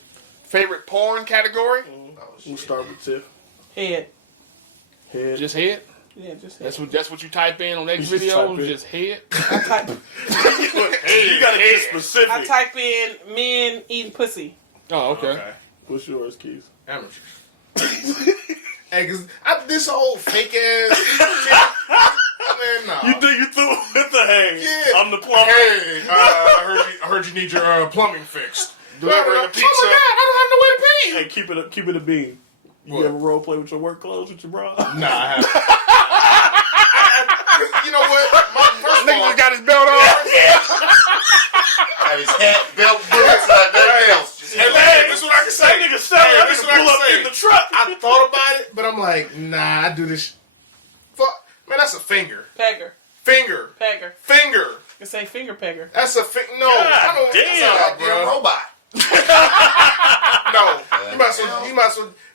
Favorite porn category? We'll start with Tiff. head. Head. Just head. Yeah, just head. That's what you type in on X You just type videos. in. Just head. I type. Hey, you gotta get specific. I type in men eating pussy. Oh, okay. Okay. What's yours, Keith? Amateurs. Hey, cause this whole fake ass, man, no. You threw it with the hey. Yeah. I'm the plumber. Hey, I heard you need your plumbing fixed. Delivering the pizza. Oh my God, I don't have nowhere to pee. Hey, keep it a bean. You What? ever role play with your work clothes with your bra? Nah, I haven't. You know what? First of Nigga all, just got his belt on. Have his hat, belt, boots, nothing else. Just Hey, man, this is what I can say. That nigga selling. Hey, That this is nigga what I pull can up say. in the truck. I thought about it, but I'm like, nah, I do this. Fuck, man, that's a finger. Pegger. Finger. Pegger. Finger. You can say finger pegger. That's a finger. No, God I don't. damn. That's not, Goddamn bro. robot. No,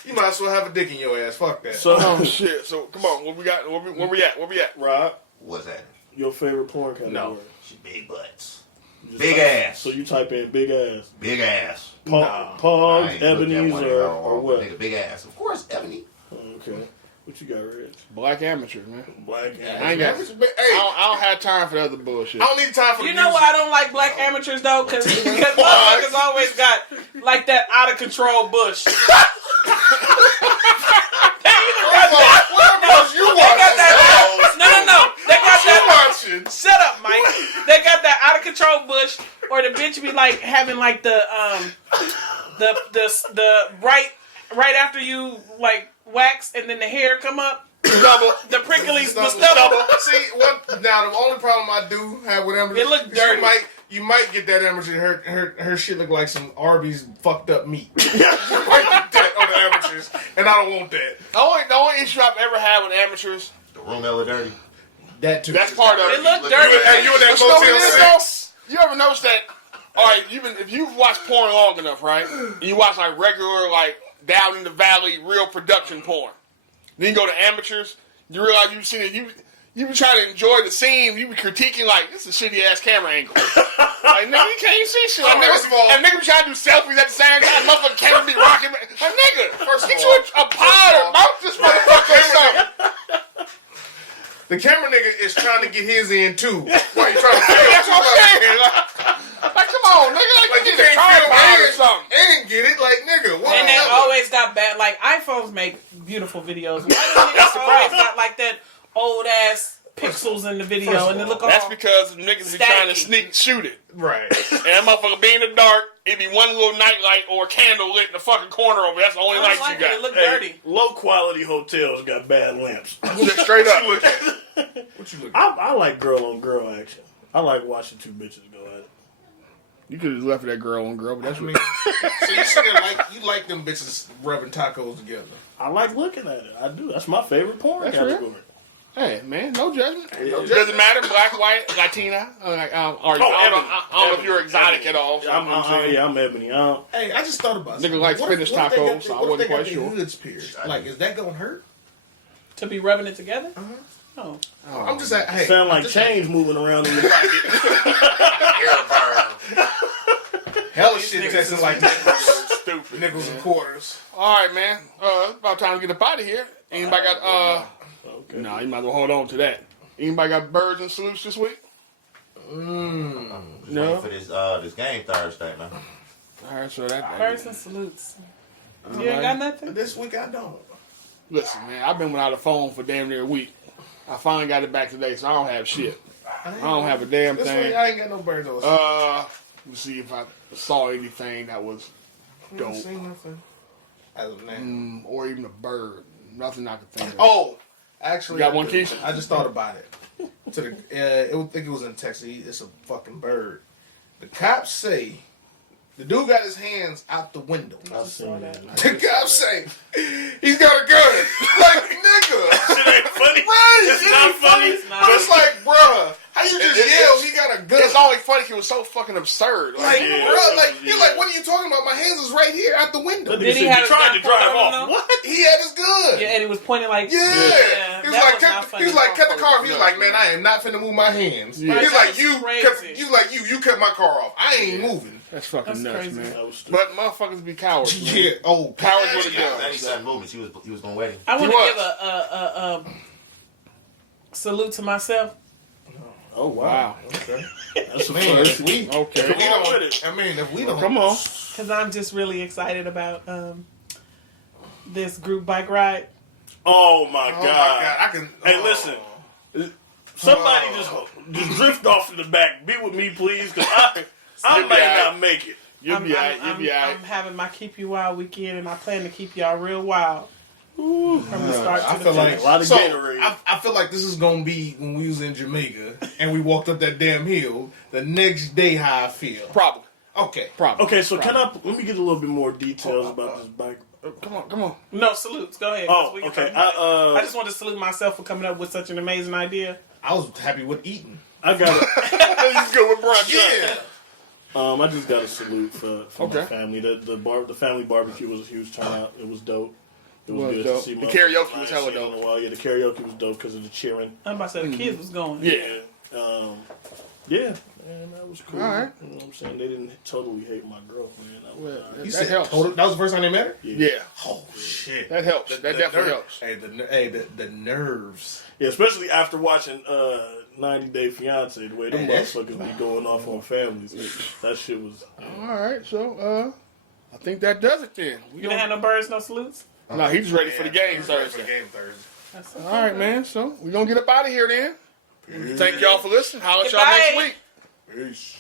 you might as well have a dick in your ass. Fuck that. So, Oh shit! So come on, what we got? Where we at? Rob, What's that? your favorite porn category? No. She big butts. You just Big type- ass. So you type in big ass. Big ass. Nah. I Pogs, ain't looked at Ebony's, one or what? Nigga, big ass. Of course, Ebony. Oh, okay. What you got, Reg? Black amateur, man. Black I ain't got. But, hey, I don't have time for the other bullshit. I don't need time for You the know music. why I don't like black amateurs though? Because motherfuckers always got like that out of control bush. What else you They got watching? that. No. They got You that. watching? Shut up, Mike. They got that out of control bush, or the bitch be like having like the right after you like wax and then the hair come up. Double. The pricklies, the Stubble. stubble. See what? Now the only problem I do have with Emily, It look dirty. You might get that amateur. Her shit look like some Arby's fucked up meat. You might get that on the amateurs, and I don't want that. The only issue I've ever had with amateurs. The room hella dirty. That too. That's part of It it. look dirty. Hey, you in that But you know what Motel it is, though? 6? You ever notice that? All right, if you've watched porn long enough, right? And you watch like regular, like down in the valley, real production porn. Then you go to amateurs. You realize you've seen it. You be trying to enjoy the scene. You be critiquing like this is a shitty ass camera angle. Like nigga, you can't see shit. Like, First of all- and nigga be trying to do selfies at the same time. Motherfucking camera be rocking. Like nigga, First of get all- you a pod or mouth this motherfucker or something. The camera nigga is trying to get his in too. Why you trying to film? That's what I'm saying. Like come on, nigga. Like You you need a tripod or something. and get it, like nigga. What And they the- always got bad. Like iPhones make beautiful videos. Why do niggas always got like that old ass pixels in the video First of and it all, look all? That's because niggas be trying to Staticky. sneak shoot it. right. And that motherfucker be in the dark, it be one little night light or a candle lit in the fucking corner over. That's the only I light don't like you it. got. It look Hey, dirty. low quality hotels got bad lamps. Just straight up. What you looking at? I like girl on girl action. I like watching two bitches go at it. You could have left that girl on girl, but that's I mean, so you sitting there like you like them bitches rubbing tacos together. I like looking at it. I do. That's my favorite porn That's category. real. Hey man, no judgment. No Doesn't matter, black, white, Latina. I don't know if you're exotic at all. So I'm Ebony. Hey, I just thought about Nigga something. likes What finish if they tacos, got so I what if wasn't they got quite their sure. hoods pierced? Like, is that gonna hurt? To be rubbing it together? Oh. I'm just like, hey, Sound like just chains moving around in your pocket. Hair burn. hella shit testing like Stupid. nickels and quarters. All right, man. It's about time to get up out of here. Anybody got Okay. No, you might as well hold on to that. Anybody got birds and salutes this week? No. No. For this game Thursday, man. All right, so that. Birds and salutes. You ain't got nothing? This week I don't. Listen, man, I've been without a phone for damn near a week. I finally got it back today, so I don't have shit. I don't have a damn This thing. week I ain't got no birds on. Let me see if I saw anything that was I dope. ain't seen nothing as of now. Or even a bird. Nothing I could think of. Oh, actually, You got I one, do. Keith? I just thought about it. I think it was in Texas. It's a fucking bird. The cops say the dude got his hands out the window. I've seen that. The cops say he's got a gun. Like nigga, It ain't funny. right? It's It not ain't funny. It's not. But it's like, bruh, how you just yell? He got a gun. It's only funny 'cause it was so fucking absurd. Like, Yeah. bruh, like you're like, what are you talking about? My hands is right here out the window. That nigga Did he said have you his tried gun to drive pulled out off. on him? What? He had his gun. Yeah, and he was pointing like, Yeah. He was that like, was not cut, funny. he was like, cut the car off. He was No. like, man, I am not finna move my hands. Yeah. He's That like, was you, crazy. he's like, you cut my car off. I ain't moving. That's fucking That's nuts, crazy. man. That was stupid. But motherfuckers be cowards. Man. Yeah. Oh, Cowards with a Yeah, gun. 97 movements. He was gonna wait. I want He to was. give a salute to myself. Oh wow. Wow. Okay. That's a Man, first. if we, Okay. if we Come on don't, with it. I mean, if we don't, Come on. Because I'm just really excited about this group bike ride. Oh my Oh god. my god, I can. Hey, oh. listen. Somebody just drift off in the back. Be with me, please, because I You'll be might all right. not make it. You'll be alright. You'll be alright. I'm having my Keep You Wild weekend, and I plan to keep y'all real wild from the start to I the feel finish. like A lot of so, Gatorade. I feel like this is gonna be when we was in Jamaica and we walked up that damn hill. The next day, how I feel. Probably. Okay. Probably. Okay, so let me get a little bit more details about this bike. Come on. No salutes. Go ahead. Oh, We can okay. talk about it. I just want to salute myself for coming up with such an amazing idea. I was happy with eating. I got it. He's good with brunch. Yeah. I just got a salute for Okay. my family. The family barbecue was a huge turnout. It was dope. It was Was good dope. to see The my karaoke I was ain't hella seen in dope. a while. Yeah, the karaoke was dope because of the cheering. I'm about to say the kids was going. Yeah. Yeah, man, that was cool. All right. You know what I'm saying? They didn't totally hate my girlfriend. That was all right. You That said helps. total, that was the first time they met her? Yeah. Oh shit. That helps. That definitely helps. Hey, the nerves. Yeah, especially after watching 90 Day Fiance, the way them Hey, that motherfuckers be going off on families. That shit was. All right. So, I think that does it then. We You didn't have no birds, no salutes? No, he's ready for the game He's ready for Thursday. the game Thursday. That's All right, man. So we're gonna get up out of here then. Thank y'all for listening. Holla at y'all Goodbye. next week. Peace.